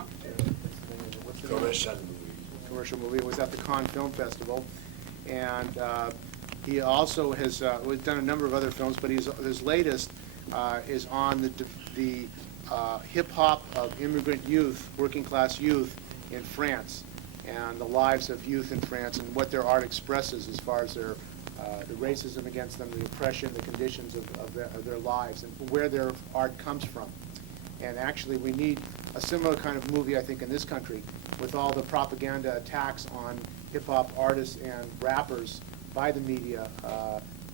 What's the name? Commercial movie. Commercial movie. It was at the Cannes Film Festival. And he also has done a number of other films, but his latest is on the hip-hop of immigrant youth, working-class youth in France, and the lives of youth in France and what their art expresses as far as the racism against them, the oppression, the conditions of their lives, and where their art comes from. And actually, we need a similar kind of movie, I think, in this country, with all the propaganda attacks on hip-hop artists and rappers by the media.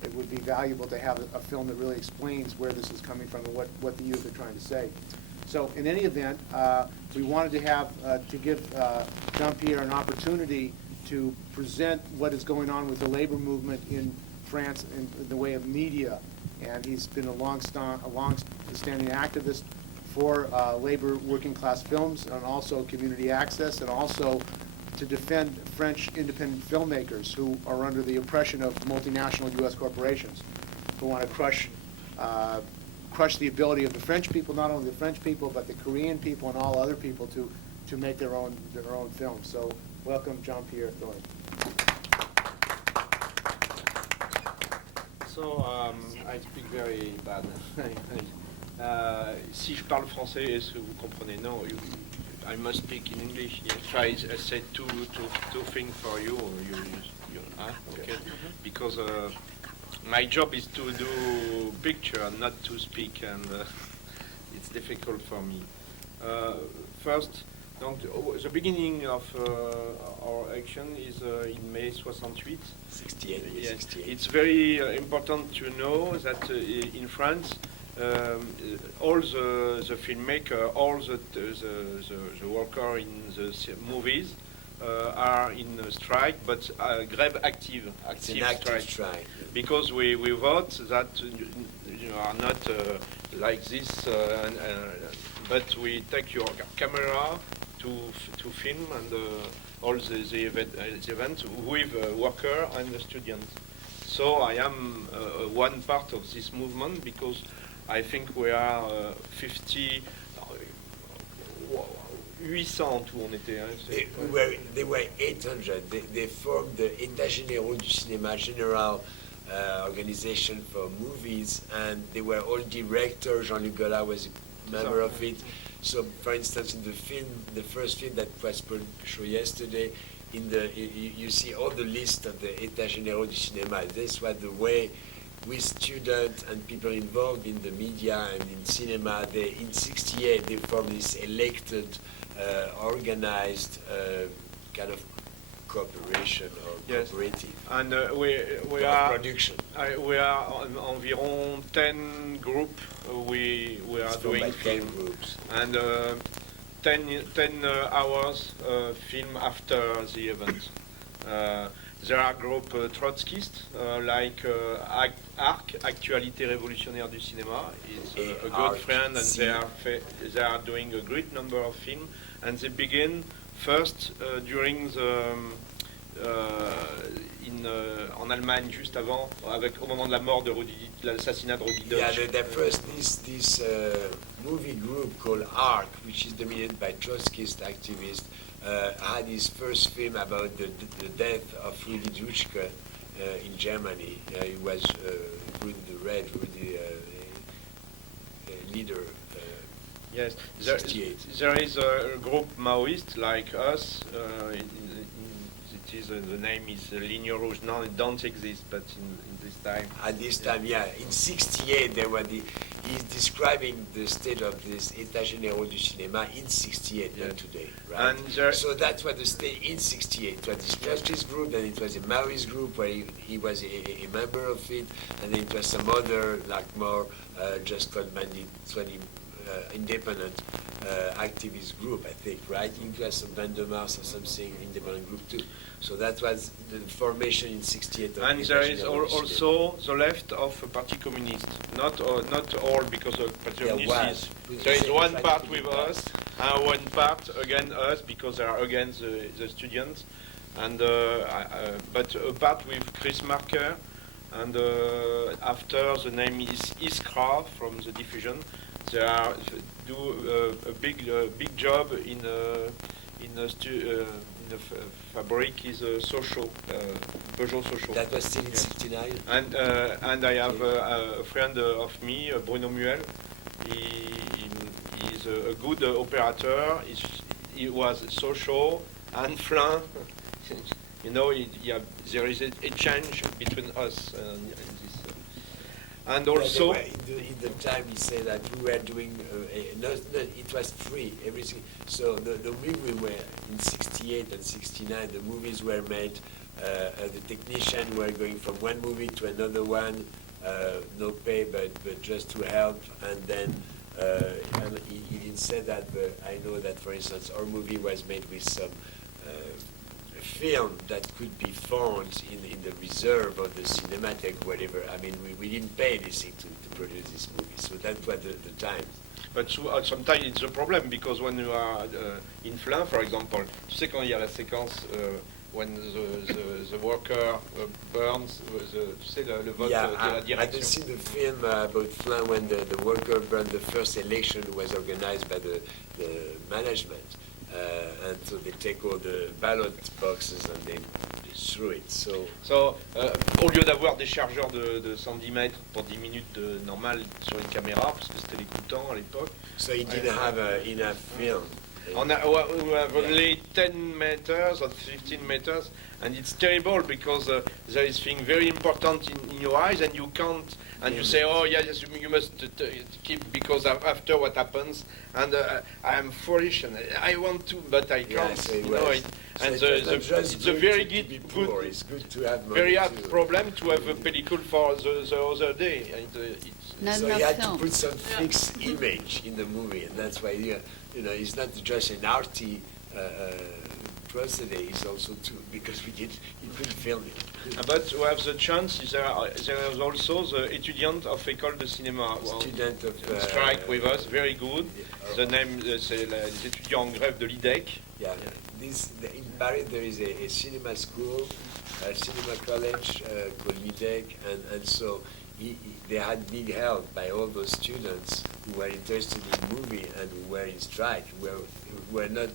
It would be valuable to have a film that really explains where this is coming from and what the youth are trying to say. So in any event, we wanted to give Jean-Pierre an opportunity to present what is going on with the labor movement in France in the way of media. And he's been a long-standing activist for labor working class films and also community access, and also to defend French independent filmmakers who are under the oppression of multinational U.S. corporations who want to crush the ability of the French people, not only the French people, but the Korean people and all other people to make their own films. So welcome, Jean-Pierre Thorne. So I speak very bad. Si je parle français, est-ce que vous comprenez? No, I must speak in English. If I said two things for you, okay? Because my job is to do picture and not to speak, and it's difficult for me. First, the beginning of our action is in May 68. 68. Yes. 68. It's very important to know that in France, all the filmmaker, all the worker in the movies are in strike, but grève active strike. Because we vote that you are not like this, but we take your camera to film and all the event with worker and the students. So I am one part of this movement because I think we are 800 où on était. They were 800. They formed the États généraux du cinéma, general organization for movies, and they were all directors. Jean-Luc Godard was a member of it. So, for instance, in the first film that was shown yesterday, you see all the list of the États généraux du cinéma. This was the way with students and people involved in the media and in cinema. In 68, they formed this elected, organized kind of cooperation or cooperative. And we are production. We are on environ 10 groups. We are doing 10 groups. And 10 hours film after the event. There are group Trotskist, like ARC, Actualité Révolutionnaire du Cinéma, is a good friend, and they are doing a great number of films. And they begin first during the en Allemagne juste avant, au moment de la mort de l'assassinat de Rudi Dutch. Yeah, the first this movie group called ARC, which is dominated by Trotskyist activists, had his first film about the death of Rudi Dutschke in Germany. He was Rudi the Red, Rudi leader. Yes, 68. There is a group Maoist like us. The name is Ligne Rouge. Now it don't exist, but in this time. At this time, yeah. In 68, he's describing the state of this États généraux du cinéma in 68, not today, right? And so that's what the state in 68. It was this Trotskist group, then it was a Maoist group where he was a member of it, and then it was some other, like more just called independent activist group, I think, right? It was some Van der Mars or something, independent group too. So that was the formation in '68. And there is also the left of Parti Communiste. Not all, because of Parti Communiste. There is one part with us, and one part against us because they are against the students. And but a part with Chris Marker, and after the name is Iskra from the diffusion. They do a big job in the fabric is social Peugeot social. That was still in '69. And I have a friend of me, Bruno Muel. He is a good operator. He was social and Flin. You know, there is a change between us in this. And also, in the time he said that we were doing, it was free, everything. So the movie were in '68 and '69, the movies were made, the technicians were going from one movie to another one, no pay, but just to help. And then and he didn't say that, but I know that, for instance, our movie was made with some film that could be found in the reserve of the Cinematheque, whatever. I mean, we didn't pay anything to produce this movie, so that was the time. But sometimes it's a problem, because when you are in Flin, for example, tu sais quand il y a la séquence when the worker burns, tu sais le vote de la direction. I did see the film about Flin when the worker burned. The first election was organized by the management. And so they take all the ballot boxes and they threw it. So au lieu d'avoir des chargeurs de 110 mètres pour 10 minutes normales sur une caméra, parce que c'était les coups de temps à l'époque. So he didn't have enough film. We have only 10 meters or 15 meters, and it's terrible because there is thing very important in your eyes, and you can't, and you say, oh yes, you must keep, because after what happens, and I am foolish and I want to, but I can't. So it's a very good, it's good to have very hard problem to have a pellicule for the other day. So you had to put some fixed image in the movie, and that's why you know, it's not just an arty procedure, it's also too, because you could film it. But we have the chance, there is also the étudiant of École de Cinéma. Student of strike with us, very good. The name, c'est les étudiants en grève de l'IDEC. Yeah, in Paris there is a cinema school, a cinema college called l'IDEC, and so they had big help by all those students who were interested in movie and who were in strike, who were not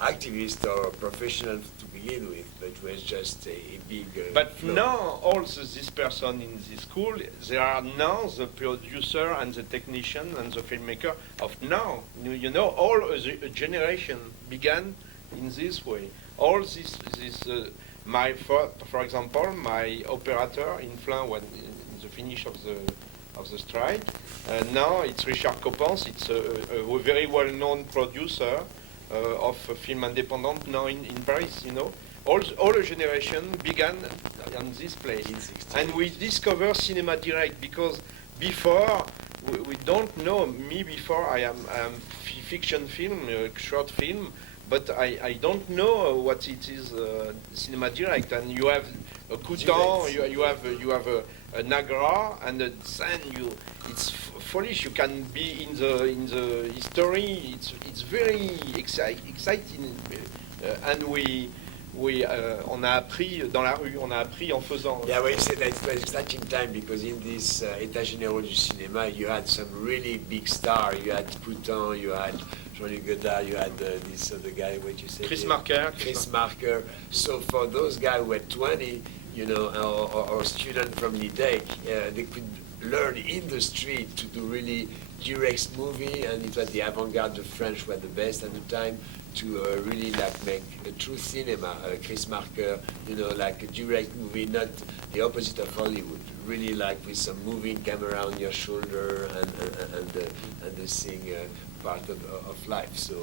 activists or professionals to begin with, but was just a big... but now, all this person in this school, they are now the producer and the technician and the filmmaker of now. You know, all the generation began in this way. All this for example, my operator in Flin, when in the finish of the strike, now it's Richard Coppens. It's a very well-known producer of film independent now in Paris. You know, all the generation began on this place, and we discover Cinema Direct because before we don't know. Me before I am fiction film, short film. But I don't know what it is Cinema Direct, and you have a Coutan, you have a Nagra, and then it's foolish. You can be in the history. It's very exciting, and on a appris dans la rue, on a appris en faisant. Yeah, well, you said that it was exciting time because in this État généraux du cinéma, you had some really big stars. You had Coutan, you had Jean-Luc Godard, you had this other guy, what you said? Chris Marker. Chris Marker. So for those guys who were 20, you know, or students from l'IDEC, they could learn in the street to do really direct movie, and it was the avant-garde. The French were the best at the time to really like make a true cinema. Chris Marker, you know, like a direct movie, not the opposite of Hollywood. Really like with some moving camera on your shoulder and the thing part of life. So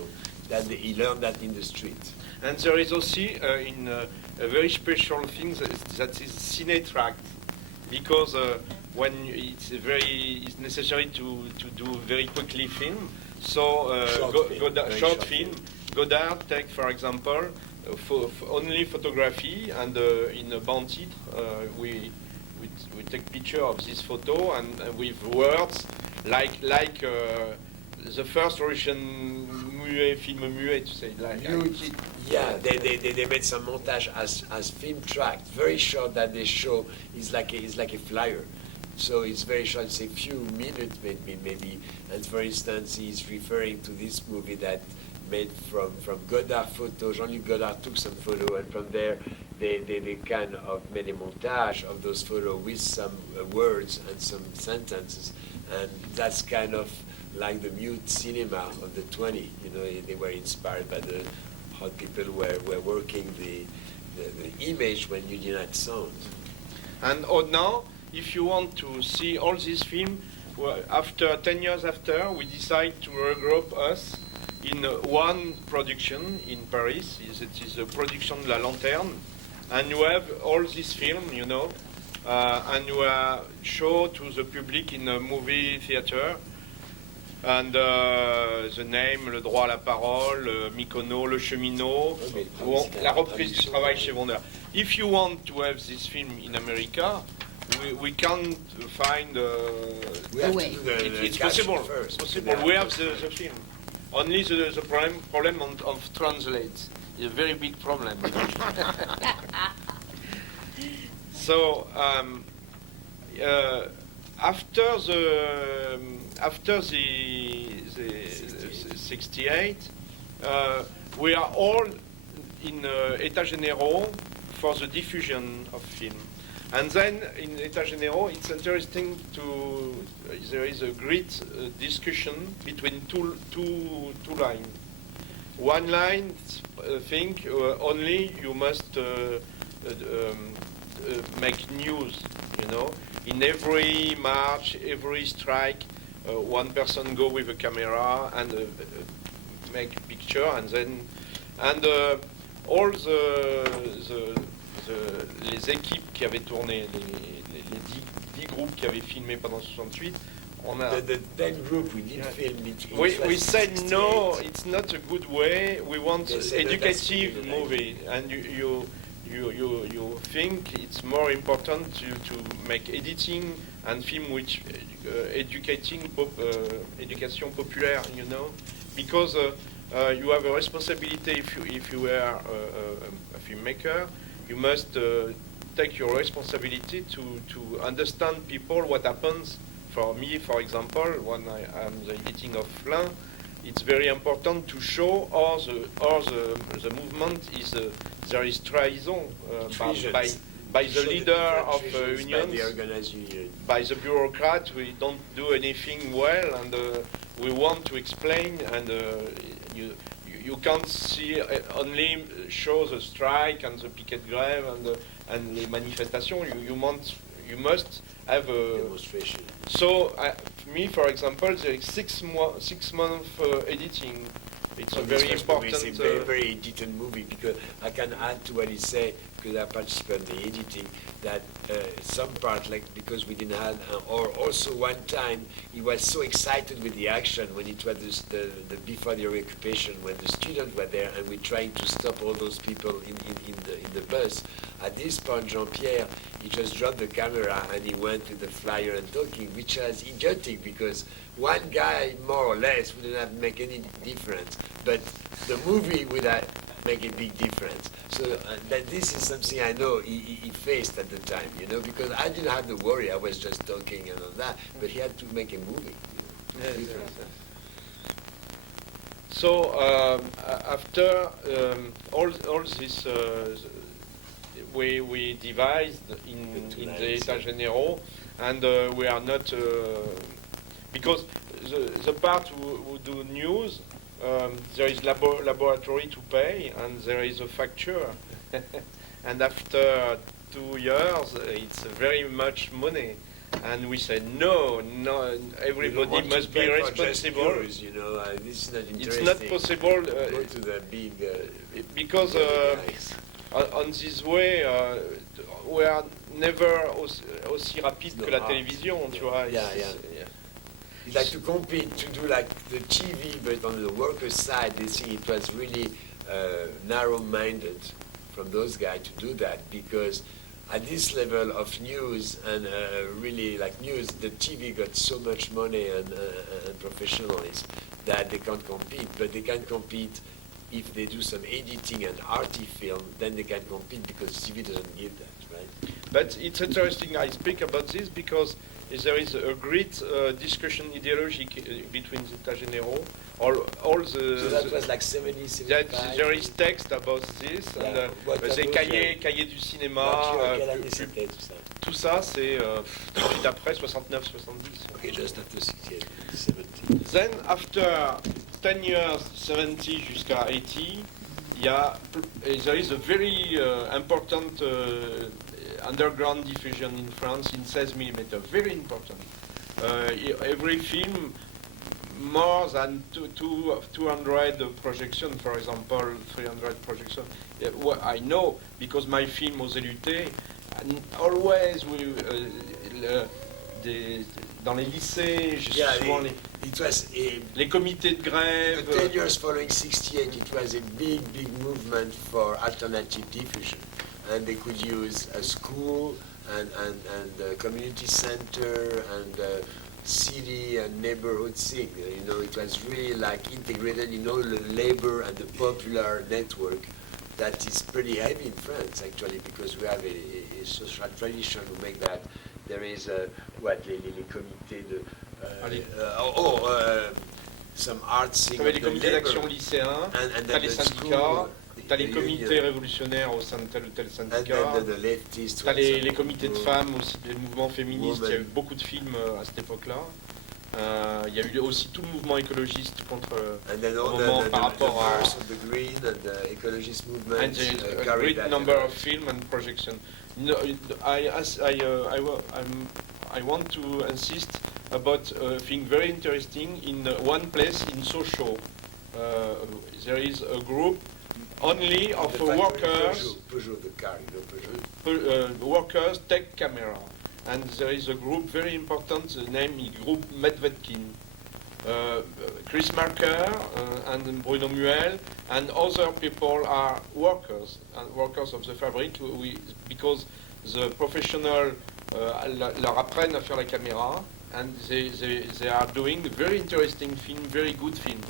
that he learned that in the street. And there is also a very special thing that is Cinetract, because it's necessary to do very quickly film. So short film. Godard take, for example, only photography, and in a band titre we take picture of this photo and with words like the first Russian muet, film muet, to say like. Yeah, they made some montage as film track, very short, that they show is like a flyer. So it's very short, it's a few minutes maybe. And for instance, he's referring to this movie that made from Godard photo. Jean-Luc Godard took some photo, and from there they kind of made a montage of those photos with some words and some sentences, and that's kind of like the mute cinema of the 20s. You know, they were inspired by how people were working the image when you did not sound. And now, if you want to see all these films, after 10 years after, we decide to regroup us in one production in Paris. It is a production La Lanterne, and you have all these films, you know, and you are show to the public in a movie theater. And the name, Le Droit à la Parole, Mykonos, Le Cheminot, La Reprise du Travail chez Wonder. If you want to have this film in America, we can't find. It's possible. It's possible. We have the film. Only the problem of translate is a very big problem. So after the 68, we are all in États généraux for the diffusion of film. And then in États généraux, it's interesting there is a great discussion between two lines. One line think only you must make news, you know. In every march, every strike, one person go with a camera and make a picture, and all les équipes qui avaient tourné, les 10 groupes qui avaient filmé pendant 68, the 10 group we did film it. We said no, it's not a good way. We want educative movie, and you think it's more important to make editing and film which education populaire, you know, because you have a responsibility if you are a filmmaker. You must take your responsibility to understand people, what happens. For me, for example, when I am the editing of Flin, it's very important to show how the movement is. There is trahison by the leader of unions, by the bureaucrat. We don't do anything well, and we want to explain. And you can't see only show the strike and the picket grève and the manifestation. You must have a demonstration. So, me, for example, there is 6 months editing. It's a very important. It's a very edited movie, because I can add to what he said, because I participated in the editing, that some part, like because we didn't have, or also one time he was so excited with the action when it was the before the occupation, when the students were there and we trying to stop all those people in the bus. At this point, Jean-Pierre, he just dropped the camera and he went with the flyer and talking, which was idiotic because one guy more or less wouldn't have make any difference, but the movie would have make a big difference. So that this is something I know he faced at the time, you know, because I didn't have to worry. I was just talking and all that, but he had to make a movie. Yes. So after all this, we devised in the États généraux, and we are not because the part who do news. There is laboratory to pay, and there is a facture. And after 2 years, it's very much money. And we said, no, everybody must be responsible. Euros, you know, this is not interesting. It's not possible. Go to the big... because on this way, we are never aussi rapide No, que la télévision, tu vois. Yeah, yeah. It's like to compete, to do like the TV, but on the workers' side, they see it was really narrow-minded from those guys to do that, because at this level of news and really like news, the TV got so much money and professionalism that they can't compete. But they can compete if they do some editing and arty film, then they can compete because TV doesn't give that, right? But it's interesting I speak about this because there is a great discussion ideologique between the États généraux. All the, So that was like 70, 75. there is text about this, Yeah. and What c'est année cahiers du cinéma, Quelle année c'était tout ça? tout ça c'est tout de suite après 69, 70. Okay, just after 68, 70. Then after 10 years, 70 jusqu'à 80, there is a very important underground diffusion in France in 16 mm, very important. Every film, more than 200 projection, for example, 300 projection. Well, I know because my film Osez lutter, always dans les lycées, souvent it was les comités de grève. The 10 years following 68, it was a big movement for alternative diffusion. And they could use a school and a community center and city and neighborhood thing. You know, it was really like integrated in all the labor and the popular network that is pretty heavy in France, actually, because we have a social tradition to make that. There is les comités de some art thing. T'avais les comités d'action lycéens, t'as les syndicats, t'as les comités révolutionnaires au sein de tel ou tel syndicat, t'as les comités de femmes aussi, des mouvements féministes. Il y a eu beaucoup de films à cette époque-là. Il y a eu aussi tout le mouvement écologiste contre par rapport à and a great number of film and projection. No, I want to insist about a thing very interesting in one place in Sochaux. There is a group only of workers. Peugeot, the car, you know, Peugeot. Workers take camera, and there is a group very important. The name is Group Medvedkin. Chris Marker and Bruno Muel and other people are workers and workers of the fabric. Because the professional leur apprennent à faire la caméra, and they are doing very interesting film, very good film,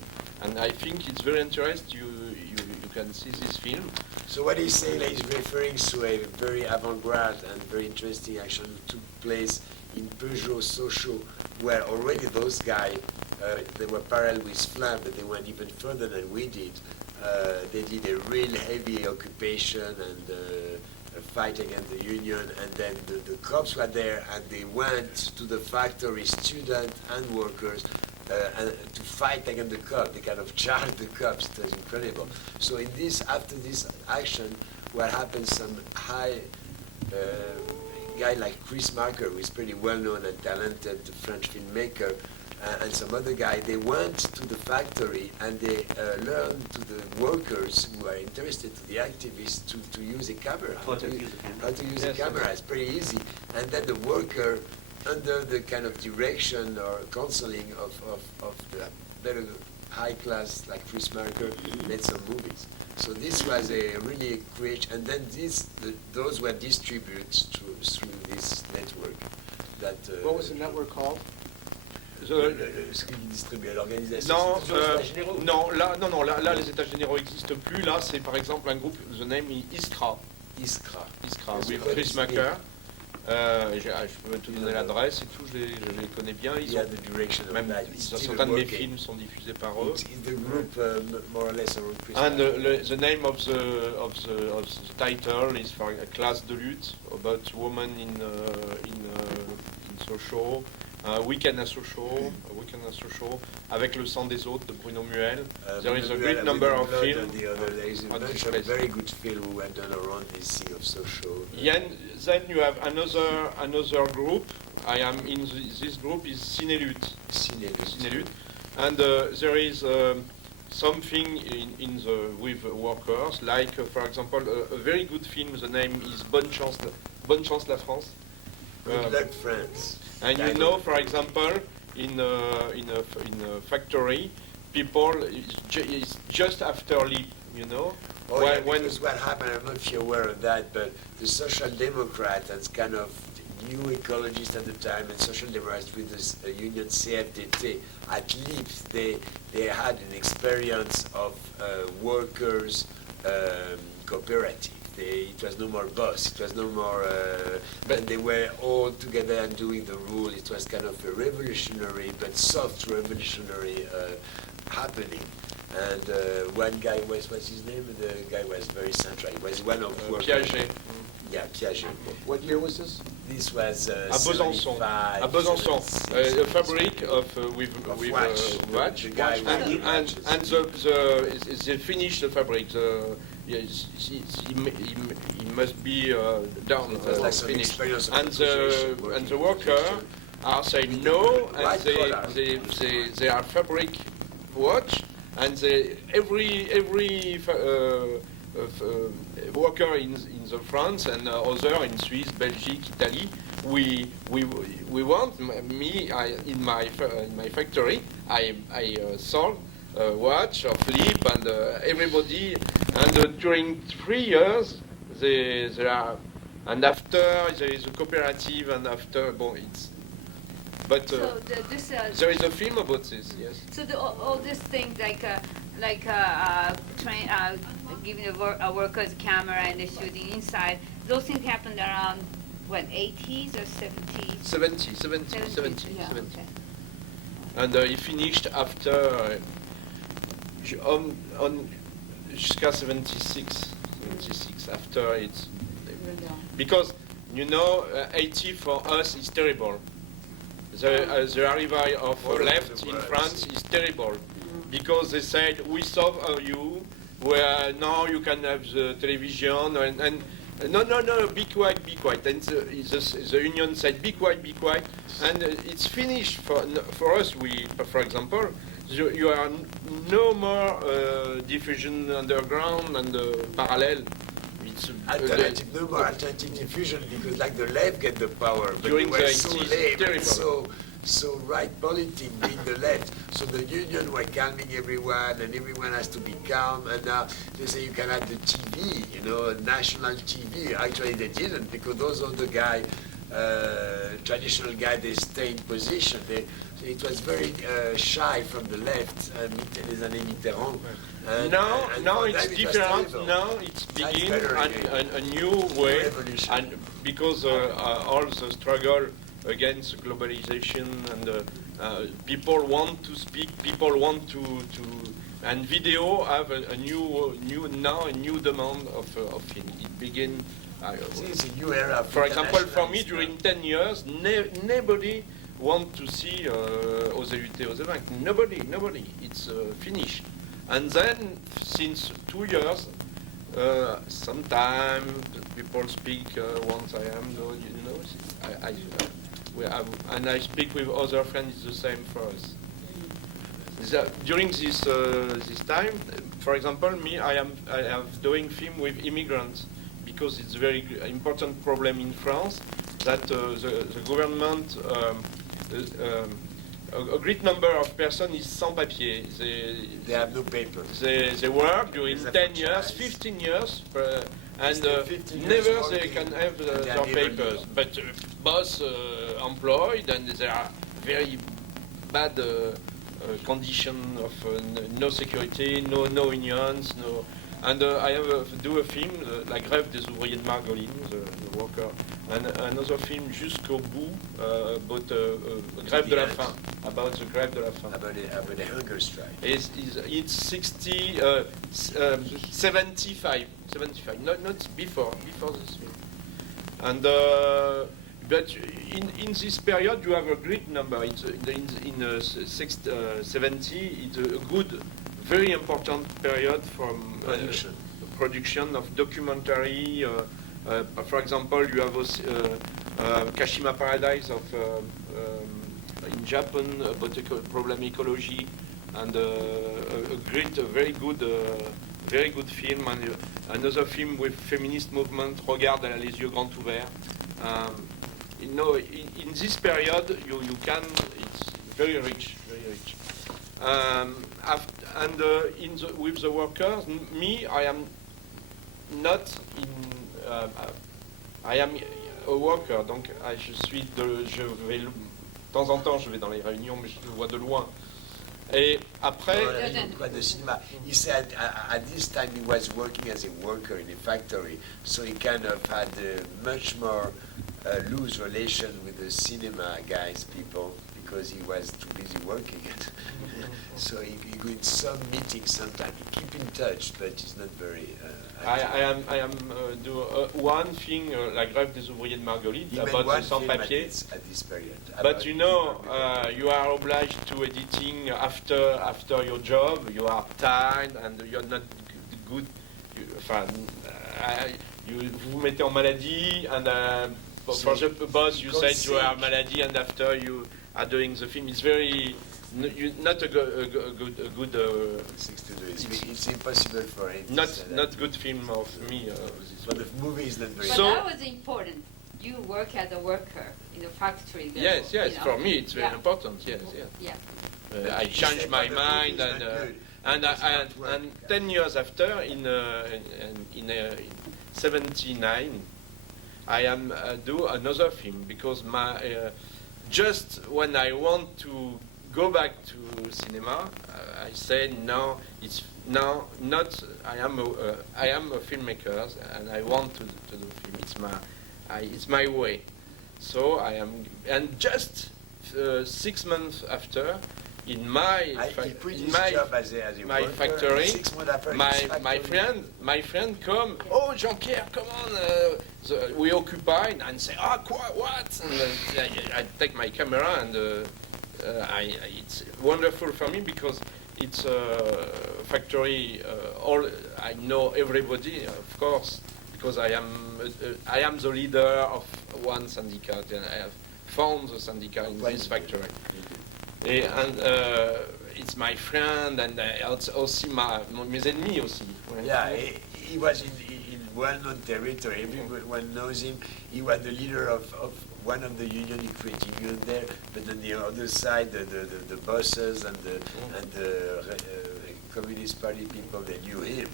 and I think it's very interesting. You can see this film. So what he's saying, he's referring to a very avant-garde and very interesting action that took place in Peugeot, Sochaux, where already those guys, they were parallel with Flam, but they went even further than we did. They did a real heavy occupation and a fight against the union, and then the cops were there, and they went to the factory, students and workers, and to fight against the cops. They kind of charged the cops. It was incredible. So in this, after this action, what happened, some high guy like Chris Marker, who is pretty well-known and talented French filmmaker, and some other guy, they went to the factory and they learned to the workers who are interested, to the activists, to use a camera. How to use a camera. It's pretty easy. And then the worker, under the kind of direction or counseling of the better high class like Chris Marker, made some movies. So this was a really great, and then those were distributed through this network. That what was the network called? Ce qui distribue à l'organisation. Non, là, les États généraux n'existent plus. Là, c'est par exemple un groupe, the name is Iskra. Iskra, with Chris Marker. Je peux te donner l'adresse et tout, je les connais bien. Même certains de mes films sont diffusés par eux. And the name of the title is for a classe de lutte about women in Sochaux. Weekend à Sochaux, avec le sang des autres de Bruno Muel. There is a great number of films. There is a bunch of very good films who have done around this Sea of Sochaux. Then you have another group. I am in this group is Cinelutte. And there is something with workers, like for example a very good film. The name is Bonne Chance Bonne chance la France. Good luck, France. And you know, for example, in a factory, people is just after leap, you know. Oh, yeah, because what happened, I don't know if you're aware of that, but the Social Democrat, that's kind of new ecologist at the time, and Social Democrats with this union CFDT, at least they had an experience of workers cooperative. It was no more boss, it was no more, but they were all together and doing the rule. It was kind of a revolutionary, but soft revolutionary happening. And one guy what's his name? The guy was very central. He was one of Piaget. Yeah, Piaget. What year was this? This was à Besançon. À Besançon, a fabric with watch, and they finished the fabric. He must be down, finished. And the worker are saying no, and they are fabric watch, and every worker in the France and other in Swiss, Belgium, Italy, we want in my factory I sold watch or flip and everybody, and during 3 years they are, and after there is a cooperative, and after it's. But there is a film about this, yes. So all these things giving a workers a camera and they're shooting inside, those things happened around, what, 80s or 70s? 70. Yeah, okay. And he finished after, jusqu'à 76, after it's, because, you know, 80 for us is terrible. The arrival of left in France is terrible, because they said, we solve you, where now you can have the television, and no, be quiet. And the union said, be quiet, and it's finished for us. We, for example, you are no more diffusion underground and parallel. No more alternative diffusion, because like the left get the power, but during they were so the lame and so right politics being the left. So the union were calming everyone, and everyone has to be calm. And now they say you can have the TV, you know, national TV. Actually, they didn't, because those are the guy, traditional guy, they stay in position. It was very shy from the left, les années Mitterrand. Now it's different. Now it's begin a new way, and because all the struggle against globalization, and people want to speak, people want to and video have a new demand of film. It begin. It's a new era. For example, for me, during 10 years, nobody want to see OZUT. Nobody. It's finished. And then, since 2 years, sometimes people speak once I am, you know, and I speak with other friends. It's the same for us. During this time, for example, I am doing film with immigrants, because it's a very important problem in France that the government. A great number of persons is sans papier. They have no papers. They work during 10 years, 15 years, and never they can have their papers. But both employed, and there are very bad conditions of no security, no unions, no. And I do a film, La Grève des ouvriers de Margoline, the worker, and another film, Jusqu'au bout, about Grève de la faim, about the Grève de la faim. About the hunger strike. It's 75, not before this film. And but in this period you have a great number. It's in 70. It's a good, very important period from production of documentary. For example, you have Kashima Paradise in Japan about problem ecology, and a very good very good film, and another film with feminist movement, Regarde, elle a les yeux grands ouverts. You know, in this period, you can, it's very rich, very rich. With the workers, me, I am not in, I am a worker, donc je vais, de temps en temps, je vais dans les réunions, mais je le vois de loin. Et après... The cinema. He said at this time he was working as a worker in a factory, so he kind of had a much more loose relation with the cinema guys, people, because he was too busy working. So he go in some meetings sometimes. He keep in touch, but he's not very... I am do one thing, La Grève des ouvriers de Marguerite, about the sans-papiers. At this period. But you know, you are obliged to editing after your job. You are tired and you're not good. Vous mettez en maladie, and for the boss you said you are maladie, and after you are doing the film, it's very not a good. It's impossible for him. Not good film of me. But the movie is not very. But that was important. You work as a worker in a factory. Yes, yes. You know? For me, it's very important. Yes, yes. Yeah. I changed my mind, and 10 years after, in 79, I am do another film because just when I want to go back to cinema, I said no. It's now not. I am a filmmaker, and I want to do film. It's my way. So I am, and just 6 months after, in my factory, my friend come. Oh, Jean-Pierre, come on. We occupy and say, what? And I take my camera and it's wonderful for me because it's a factory. I know everybody, of course, because I am the leader of one syndicate, and I have found the syndicate in this factory. And it's my friend, and aussi mes ennemis aussi. Yeah, he was in well-known territory. Everyone knows him. He was the leader of one of the union. He created union there, but on the other side, the bosses and the Communist Party people, they knew him.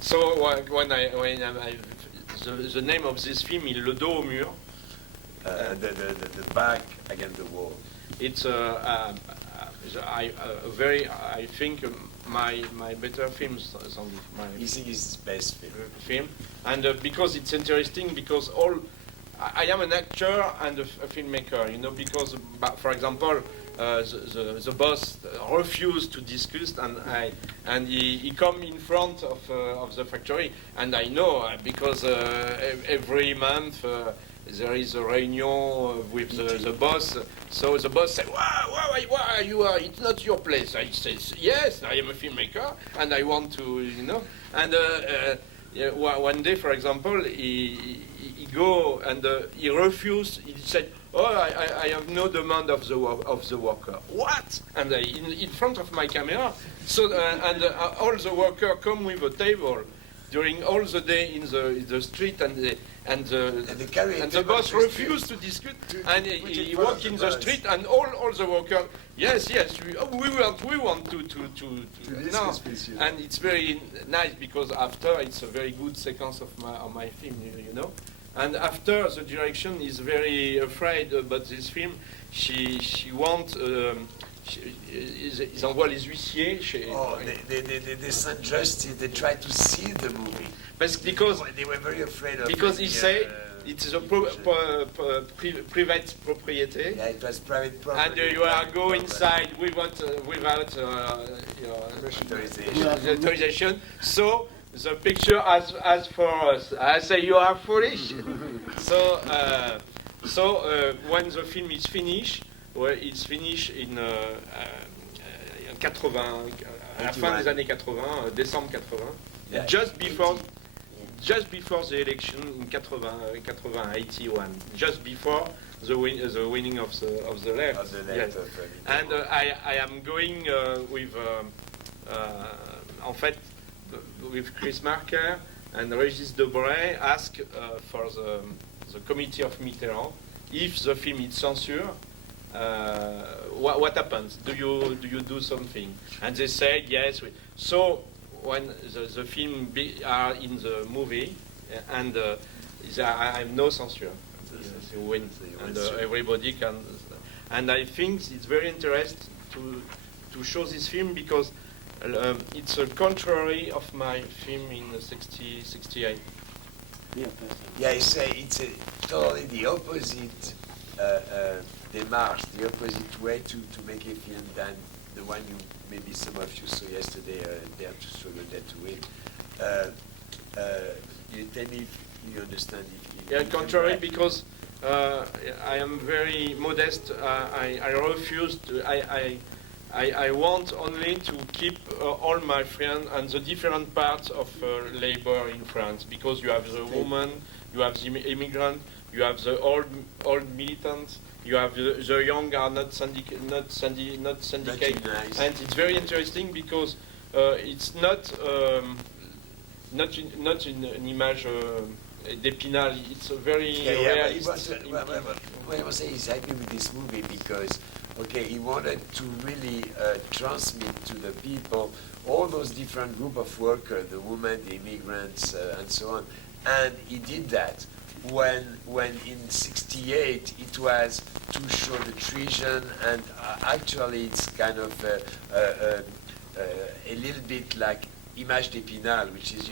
So when I the name of this film is Le dos au mur. The back against the wall. It's I think my better films on my. You think it's his best film, and because it's interesting because I am an actor and a filmmaker, you know, because for example the boss refused to discuss, and he come in front of the factory, and I know because every month. There is a reunion with the boss, so the boss said, why you are, it's not your place. I said, yes, I am a filmmaker, and I want to, you know. And one day, for example, he go and he refused, he said, I have no demand of the worker. What? And in front of my camera, so all the workers come with a table during all the day in the street, and the boss refused to discuss, and he walked in the street, and all the workers, yes, we want to now, and it's very nice because after it's a very good sequence of my film, you know, and after the direction is very afraid about this film, she wants. Ils envoient les huissiers chez. They sent justice. They tried to see the movie. Because they were very afraid of. Because he said it's a private property. Yeah, it was private property. And you are go inside without authorization. So the picture as for us. I say you are foolish. So when the film is finished. Ouais, it's finished in 80, à la fin des années 80, décembre 80, yeah. just before the election in 81, just before the winning of the left. Yes. And I am going with, en fait, with Chris Marker and Régis Debray asked for the committee of Mitterrand if the film is censored. What happens? Do you do something? And they said yes. So when the film are in the movie and I have no censure, you win, and everybody can. And I think it's very interesting to show this film because it's a contrary of my film in 68. Yeah, it's totally the opposite démarche, the opposite way to make a film than the one maybe some of you saw yesterday, Dare to Struggle, Dare to Win. You tell me if you understand. Contrary, because I am very modest. I refuse to. I want only to keep all my friends and the different parts of labor in France, because you have the woman, you have the immigrant, you have the old militants, you have the young are not syndicated, and it's very interesting because it's not in an image d'Épinal. It's a very realistic. What I was saying is happy with this movie because, okay, he wanted to really transmit to the people all those different group of workers, the women, the immigrants, and so on. And he did that when in 68 it was to show the treason, and actually it's kind of a little bit like Image d'Épinal, which is,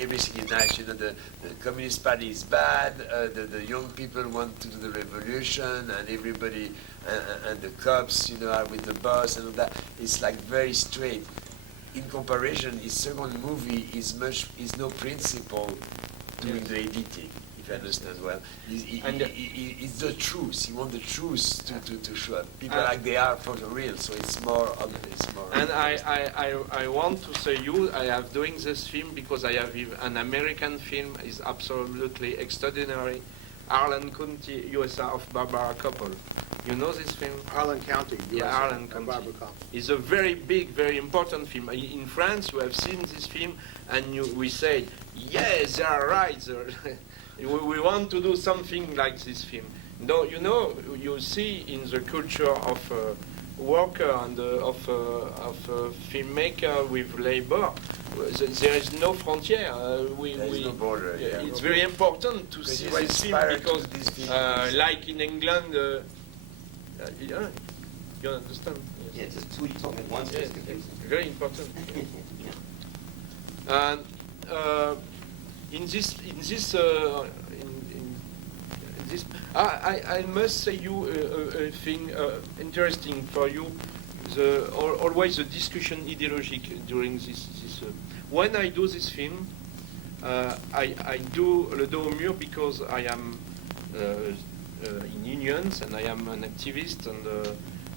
everything is nice. The Communist Party is bad, the young people want to do the revolution, and everybody, and the cops, are with the boss and all that. It's like very straight. In comparison, his second movie is no principle doing the editing, if you understand well. It's the truth. He wants the truth to show up. People like they are for the real, so it's more obvious. And I want to say I have doing this film because I have an American film is absolutely extraordinary, Harlan County, USA of Barbara Koppel. You know this film? Harlan County, yeah, Harlan County. Barbara Koppel. It's a very big, very important film. In France, we have seen this film, and we say, yes, they are right. We want to do something like this film. No, you see in the culture of worker and of filmmaker with labor, there is no frontier. There is no border. It's very important to see this film because, like in England, you understand? Yeah, just two talking at once is confusing. Very important. And in this, I must say you a thing interesting for you. Always the discussion ideologique during this. When I do this film, I do Le Dos au Mur because I am in unions and I am an activist, and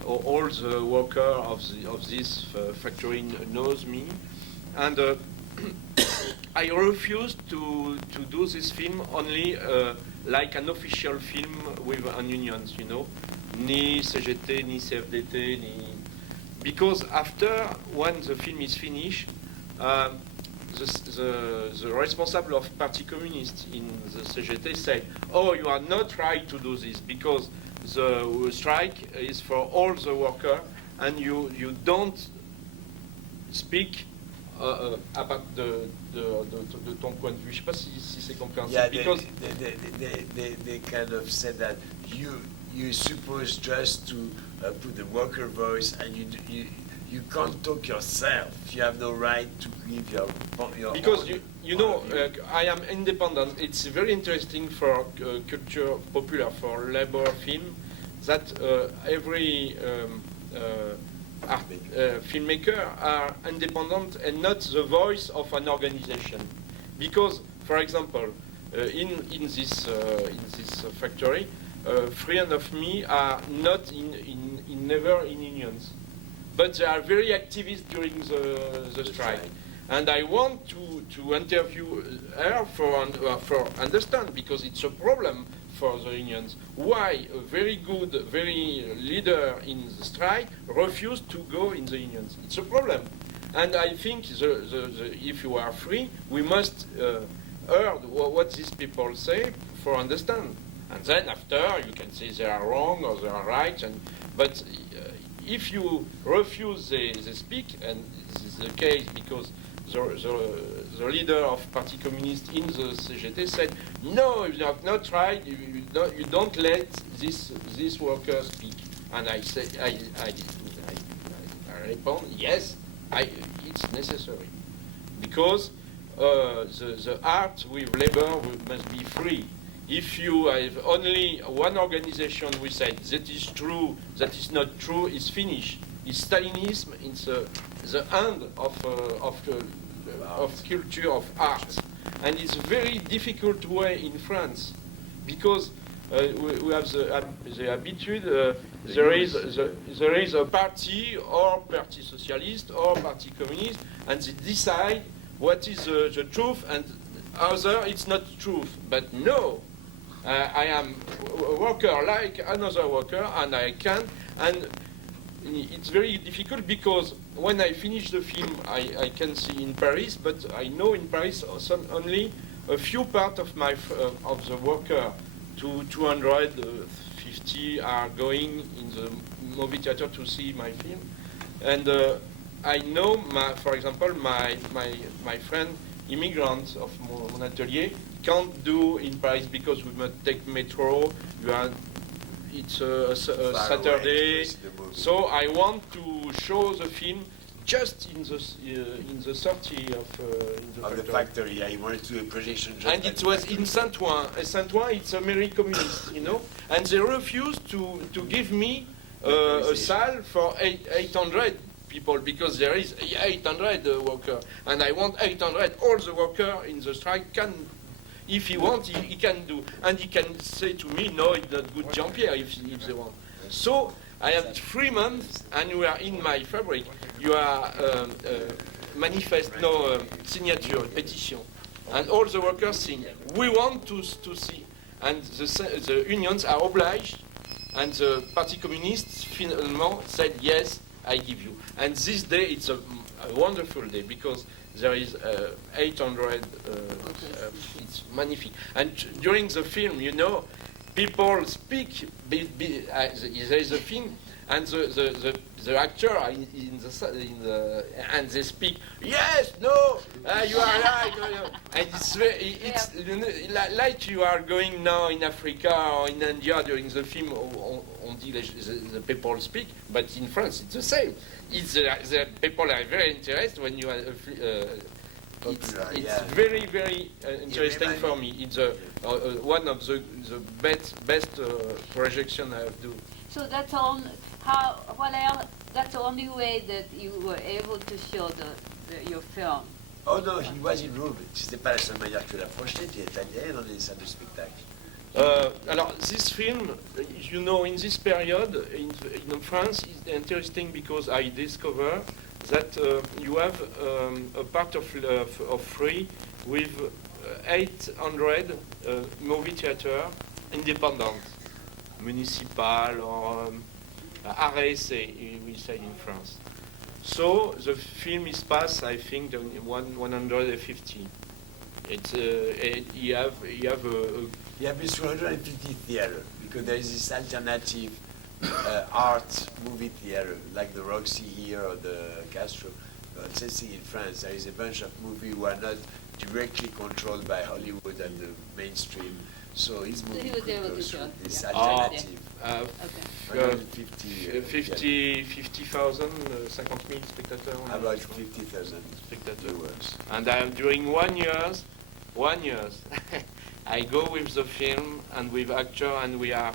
all the worker of this factory knows me, and I refuse to do this film only like an official film with an unions, ni CGT, ni CFDT, because after when the film is finished, the responsible of Parti Communist in the CGT say, "Oh, you are not right to do this because the strike is for all the workers, and you don't speak about de ton point de vue." Je sais pas si c'est compréhensible. Yeah, because they kind of said that you're supposed just to put the worker voice, and you can't talk yourself. You have no right to give your because I am independent. It's very interesting for culture popular, for labor film, that every filmmaker are independent and not the voice of an organization. Because, for example, in this factory, friends of me are not never in unions, but they are very activist during the strike. And I want to interview her for understand, because it's a problem for the unions. Why a very good, very leader in the strike refused to go in the unions? It's a problem. And I think if you are free, we must hear what these people say for understand. And then after, you can say they are wrong or they are right. But if you refuse, they speak, and this is the case because the leader of Parti Communiste in the CGT said, no, you have not tried, you don't let this worker speak. And I said, I respond, yes, it's necessary. Because the art with labor must be free. If you have only one organization which said that is true, that is not true, it's finished. It's Stalinism, it's the end of culture, of art. And it's a very difficult way in France, because we have the habitude, there is a party, or Parti Socialiste, or Parti Communiste, and they decide what is the truth, and other it's not truth. But no, I am a worker like another worker, and I can, and it's very difficult because when I finish the film, I can see in Paris, but I know in Paris only a few part of of the worker. 250 are going in the movie theater to see my film, and I know, for example, my friend immigrants of mon atelier can't do in Paris because we must take metro. It's a Saturday, so I want to show the film just in the 30 of the factory. Yeah, he wanted to do a projection. And it was in Saint-Ouen. Saint-Ouen, it's a very communist, and they refused to give me a salle for 800 people because there is 800 workers, and I want 800. All the workers in the strike can, if he wants, he can do, and he can say to me, no, it's not good, Jean-Pierre, if they want. So I have 3 months, and we are in my fabric. You are signature, petition, and all the workers sing. We want to see, and the unions are obliged, and the Parti Communiste finalement said yes, I give you. And this day it's a wonderful day because there is 800. It's magnifique. And during the film, people speak. There is a film, and the actor are in the and they speak. Yes, no, you are right. And it's like you are going now in Africa or in India during the film. On dit the people speak, but in France it's the same. The people are very interested when you are. It's very, very interesting for me. It's one of the best projection I have do. So that's that's the only way that you were able to show your film. Oh non, he was in room. C'était pas la seule manière que la projeter. Il est allé dans des salles de spectacle. Alors, this film, in this period in France, is interesting because I discover that you have a part of free with 800 movie theater independent, municipal or RSA, we say in France. So the film is passed, I think, 150. It's you have 350 theater because there is this alternative art movie theater like the Roxy here or the Castro. Let's say in France there is a bunch of movies who are not directly controlled by Hollywood and the mainstream. So his movie could go through this alternative. 50,000, 50,000 spectators. About 50,000 spectators. And during 1 year, I go with the film and with actor, and we are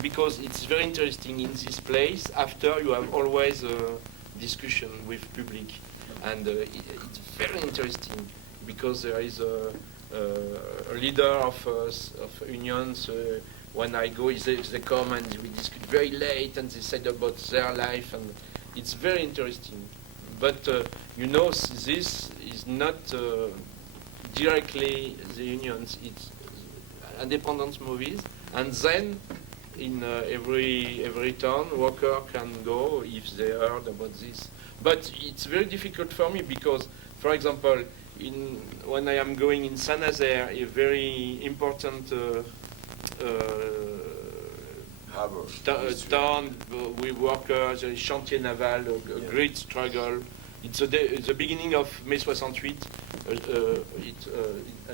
because it's very interesting in this place. After you have always a discussion with public, and it's very interesting because there is a leader of unions. When I go, they come and we discuss very late, and they said about their life, and it's very interesting. But this is not directly the unions. It's independent movies, and then in every town, worker can go if they heard about this. But it's very difficult for me because, for example, when I am going in Saint-Nazaire, a very important town with workers, chantier naval, a great struggle. It's the beginning of Mai 68,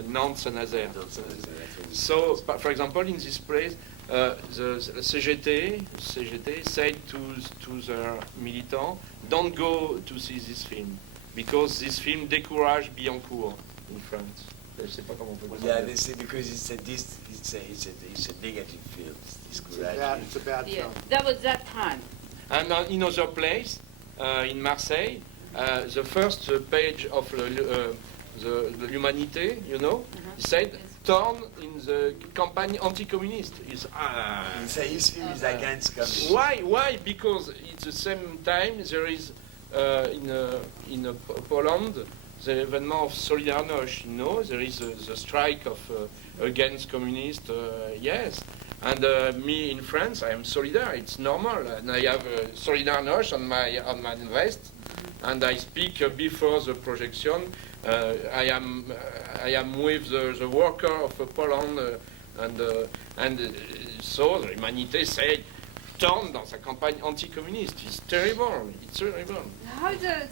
Nantes Saint-Nazaire. So, for example, in this place, the CGT said to their militants, don't go to see this film, because this film décourage Billancourt in France. Je sais pas comment on peut dire. Yeah, they say because it's a negative film. It's It's a bad Yeah, film. that was that time. And in other place, in Marseille, the first page of the L'Humanité, you know, said, turn in the campaign anti-communist. His film is against communism. Why? Because at the same time there is in Poland the event of Solidarność. You know, there is the strike of against communist. Yes, and me in France, I am Solidar. It's normal, and I have Solidarność on my vest, and I speak before the projection. I am with the worker of Poland, and so the Humanité said, turn dans sa campagne anti-communiste. It's terrible. It's terrible. How is the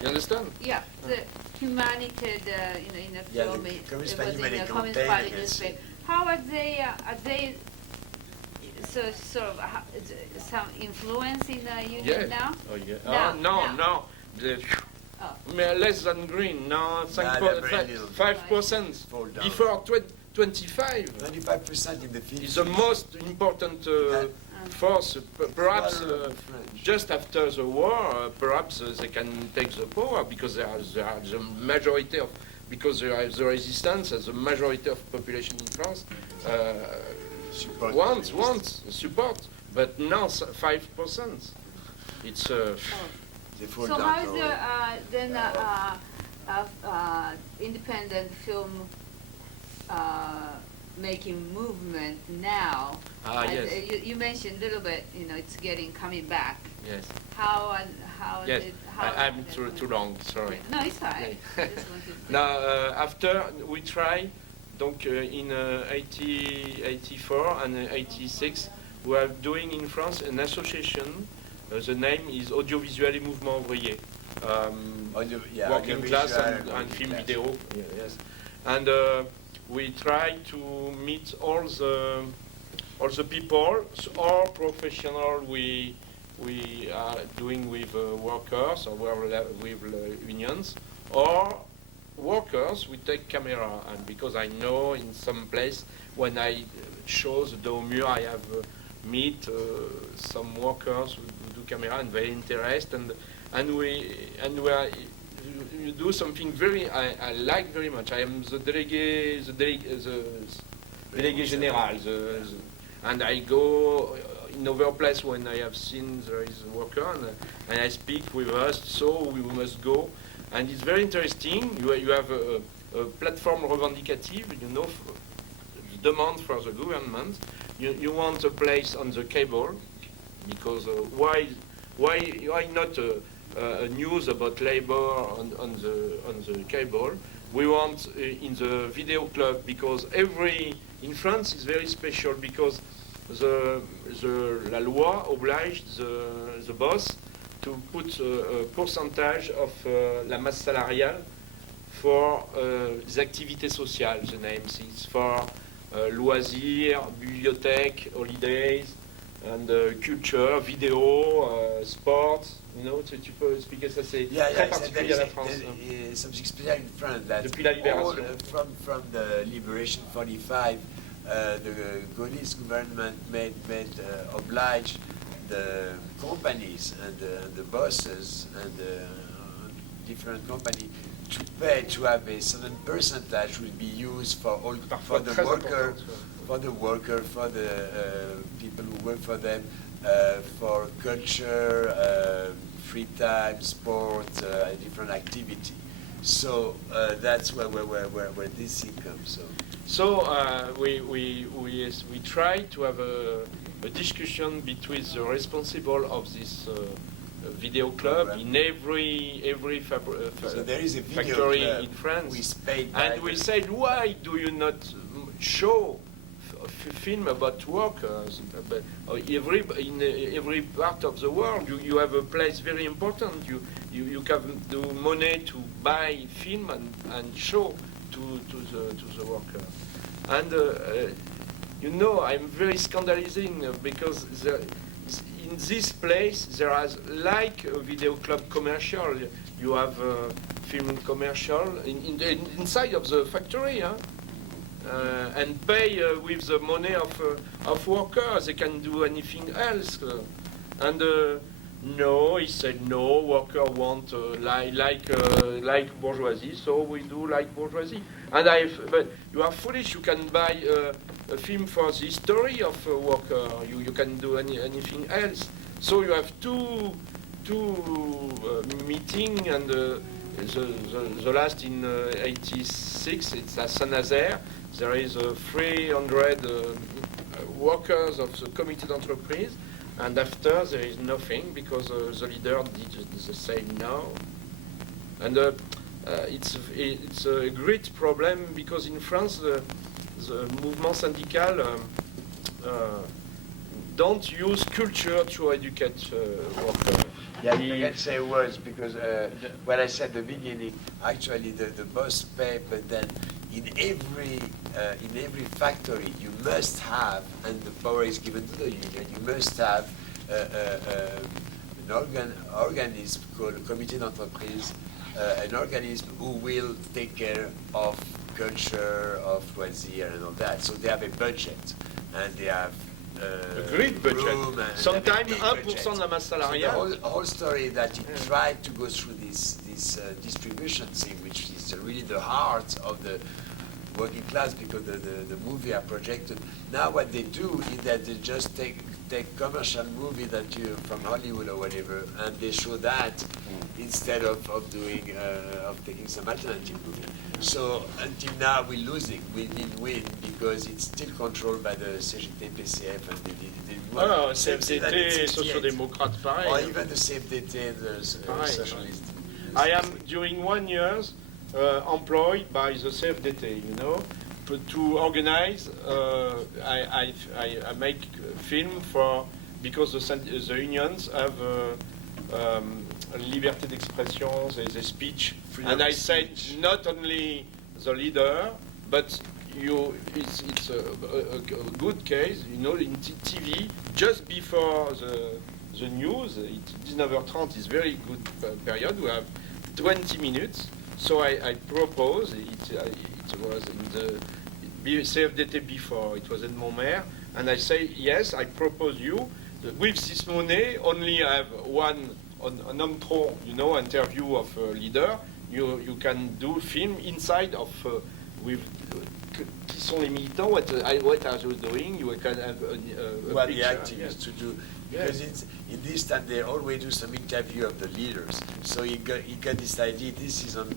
You understand? Yeah, the Humanité, in the Yeah, film, the it Communist was Party in the made a Communist campaign Party against newspaper. How are they sort of some influence in the union now? Oh, yeah. No, no. Less than green. No, 5%. Before 25. 25% in the film. Is the most important force. Perhaps just after the war, perhaps they can take the power because they are the majority of. Because there is the resistance, as the majority of population in France wants support, but now 5%. It's. So how is the independent film making movement now? Yes. You mentioned a little bit. It's coming back. Yes. How Yes. did I'm too long. Sorry. No, it's fine. Now after we try, donc in 84 and 86, we are doing in France an association. The name is Audiovisuel et Mouvement Ouvrier. Working class and film video. Yes. And we try to meet all the people, all professional we are doing with workers or with unions, or workers we take camera. And because I know in some place when I show the Daumur, I have meet some workers who do camera and very interested, and we do something very I like very much. I am the délégué général, and I go in other place when I have seen there is a worker and I speak with us, so we must go, and it's very interesting. You have a platform revendicative, demand for the government. You want a place on the cable, because why not a news about labor on the cable? We want in the video club, because in France is very special, because la loi oblige the boss to put a percentage of la masse salariale for les activités sociales. The name is for loisirs, bibliothèques, holidays, and culture, vidéo, sports. Tu peux expliquer ça, c'est très particulier à la France. Something special in France that depuis la libération. From the liberation 45, the Gaullist government made oblige the companies and the bosses and the different companies to pay to have a certain percentage will be used for the worker, for the people who work for them, for culture, free time, sport, different activity. So that's where this thing comes. So we try to have a discussion between the responsible of this video club in every So there is a video factory club in France. with paid by And we the- said, why do you not show film about workers? But in every part of the world, you have a place very important. You can do money to buy film and show to the worker. And you know, I'm very scandalizing because in this place there is like a video club commercial. You have a film commercial inside of the factory, huh? And pay with the money of workers. They can do anything else. And no, he said no. Worker want like bourgeoisie, so we do like bourgeoisie. And but you are foolish. You can buy a film for the history of a worker. You can do anything else. So you have two meeting, and the last in '86. It's at Saint-Nazaire. There is 300 workers of the committed entreprise, and after there is nothing because the leader did the same now. And it's a great problem because in France the movement syndical don't use culture to educate workers. Yeah, you can say words because what I said at the beginning, actually the boss pay, but then in every factory you must have, and the power is given to the union, you must have an organism called comité d'entreprise, an organism who will take care of culture, of loisir and all that. So they have a budget, and they have a great budget. Sometimes 1% de la masse salariale. So the whole story that he tried to go through this distribution thing, which is really the heart of the working class, because the movie are projected. Now what they do is that they just take commercial movie that you from Hollywood or whatever, and they show that instead of taking some alternative movie. So until now we're losing. We didn't win because it's still controlled by the CGT, PCF, and they CFDT, sociodémocrate, pareil. Or even the CFDT, the socialist. I am during 1 year employed by the CFDT, you know, to organize. I make film for because the unions have liberté d'expression, the speech, and I said not only the leader, but it's a good case, you know, in TV just before the news. 19h30 is very good period. We have 20 minutes. So I propose, it was in the CFDT before, it was in Montmaire, and I say, yes, I propose you, with this money, only have an intro, you know, interview of a leader, you can do film inside of, with, qui sont les militants, what are you doing, you can have a what picture, the activists to do. Because in this time they always do some interview of the leaders. So he got this idea. This is on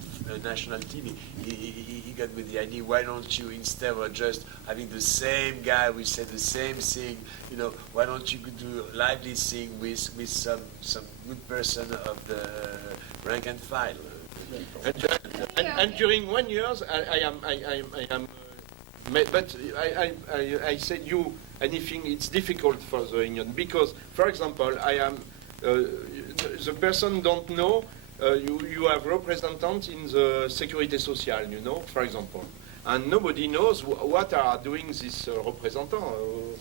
national TV. He got with the idea. Why don't you, instead of just having the same guy who said the same thing, you know, why don't you do lively thing with some good person of the rank and file? And during 1 year, I am. But I said anything. It's difficult for the union because, for example, I am the person don't know. You have representatives in the Sécurité Sociale, you know, for example, and nobody knows what are doing these representatives.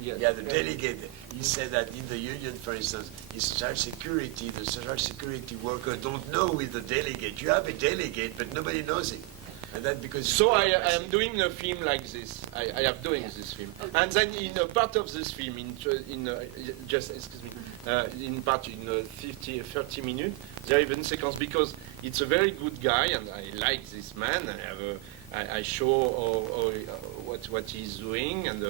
Yeah, the delegate. He said that in the union, for instance, in social security, the social security worker don't know with the delegate. You have a delegate, but nobody knows it. And that because so I am doing a film like this. I am doing this film, and then in a part of this film, just excuse me, in 30 minutes, there is even sequence because it's a very good guy, and I like this man. I show what he's doing, and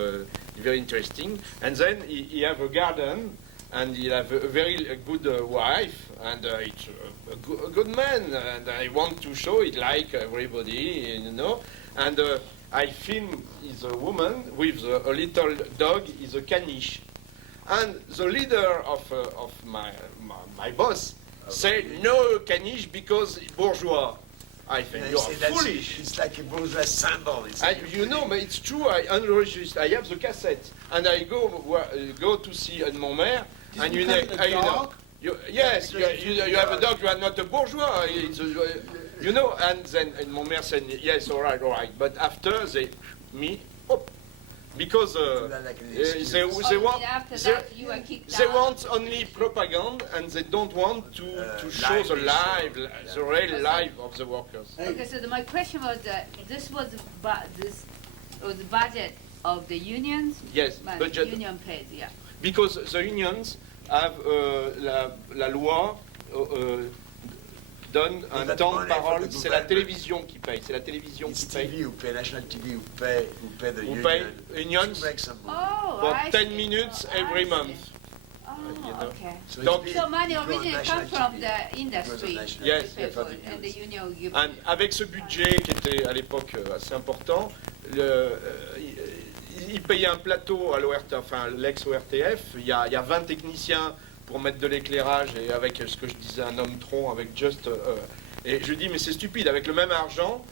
very interesting. And then he have a garden, and he have a very good wife, and it's a good man, and I want to show it like everybody, you know. And I film is a woman with a little dog, is a caniche. And the leader of my boss said, no, Caniche, because bourgeois. I think you're foolish. It's like a bourgeois symbol. You know, but it's true. I have the cassette, and I go to see Edmond Montmer, and you know, yes, you have a dog. You are not a bourgeois. You know, and then Edmond Montmer said, yes, all right. But after because they want only propaganda, and they don't want to show the real life of the workers. Okay, so my question was this was the budget of the unions. Yes, budget. Union pays, yeah. Because the unions have la loi. Donne un temps de parole, c'est la télévision qui paye, c'est la télévision qui paye. TV who pay, National TV who pay the unions for 10 minutes every month. Okay. So money originally comes from the industry. Yes. And the union give. And avec ce budget qui était à l'époque assez important, il payait un plateau à l'ex-ORTF, il y a 20 techniciens pour mettre de l'éclairage, et avec ce que je disais, un homme tronc, avec just... et je dis, mais c'est stupide, avec le même argent,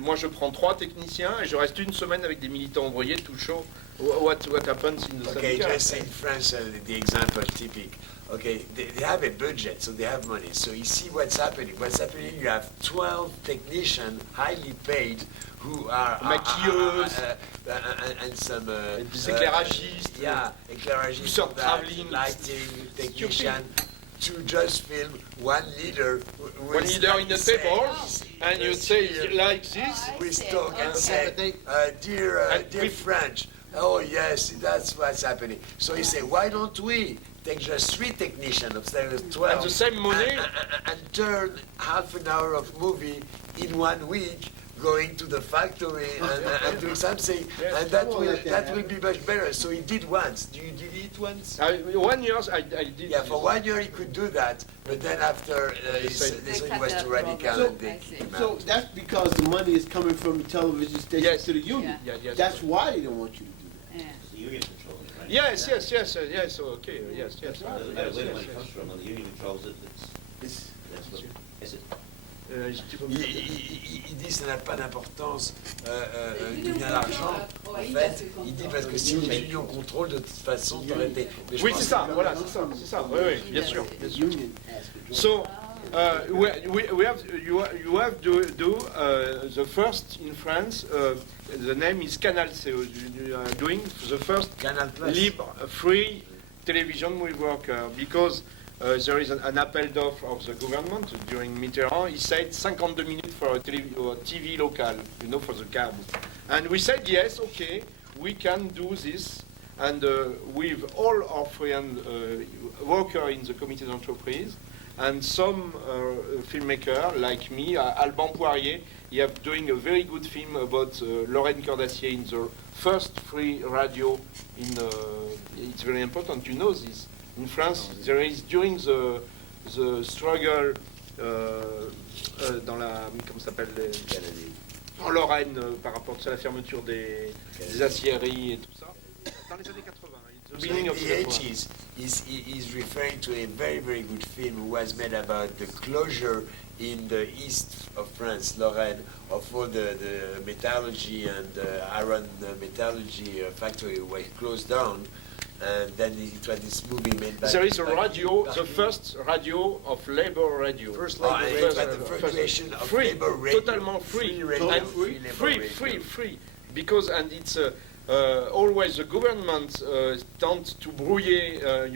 moi je prends 3 techniciens, et je reste une semaine avec des militants ouvriers tout chaud. What happens in the Okay, just in France, the example typical. Okay, they have a budget, so they have money. So you see what's happening. What's happening, you have 12 technicians, highly paid, who are... maquilleuses, and some... des éclairagistes. Éclairagistes, lighting, technician, to just film one leader in the table, and you say like this. We talk and say, dear French, oh yes, that's what's happening. So you say, why don't we take just 3 technicians instead of 12 and the same money and turn half an hour of movie in 1 week, going to the factory and doing something, and that will be much better. So he did once. Did it once? 1 year I did. Yeah, for 1 year he could do that, but then after he was too radical. So that's because the money is coming from the television station to the union. Yes. That's why they don't want you to do that. The union controls it, right? Yes, okay, yes. That's where the money comes from, and the union controls it. That's what, is it? Il dit que ça n'a pas d'importance d'où vient l'argent. En fait, il dit parce que si les unions contrôlent, de toute façon, tu aurais été... Oui, c'est ça, voilà, c'est ça. Oui, bien sûr. So, you have to do the first in France, the name is Canal C. You are doing the first libre, free television with worker, because there is an appel d'offres of the government during Mitterrand. He said 52 minutes for a TV local, for the cab. And we said, yes, okay, we can do this. And with all our friends, workers in the comité d'entreprise, and some filmmaker like me, Alban Poirier, he is doing a very good film about Lorraine Cordassier in the first free radio. It's very important, you know this. In France, there is, during the struggle dans la, comment s'appelle, en Lorraine, par rapport à la fermeture des aciéries et tout ça, dans les années 80. In the 80s, he's referring to a very, very good film who was made about the closure in the east of France, Lorraine, of all the metallurgy and iron metallurgy factory were closed down. And then it was this movie made by... There is a radio, the first radio of labor radio. First labor radio, the first creation of labor radio. Totalement free. Free. Because, and it's always the government tends to brouiller,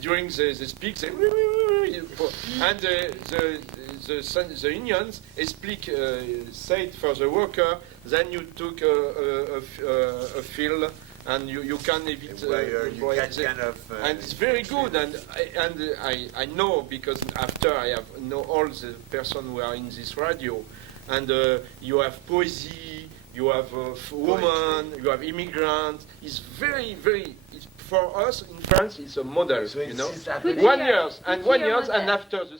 during they speak, they... And the unions speak, say it for the worker, then you took a field, and you can evit and it's very good, and I know, because after I have know all the person who are in this radio, and you have poesy, you have women, you have immigrants. It's very, very, for us in France, it's a model, so 1 year, and 1 year, and after the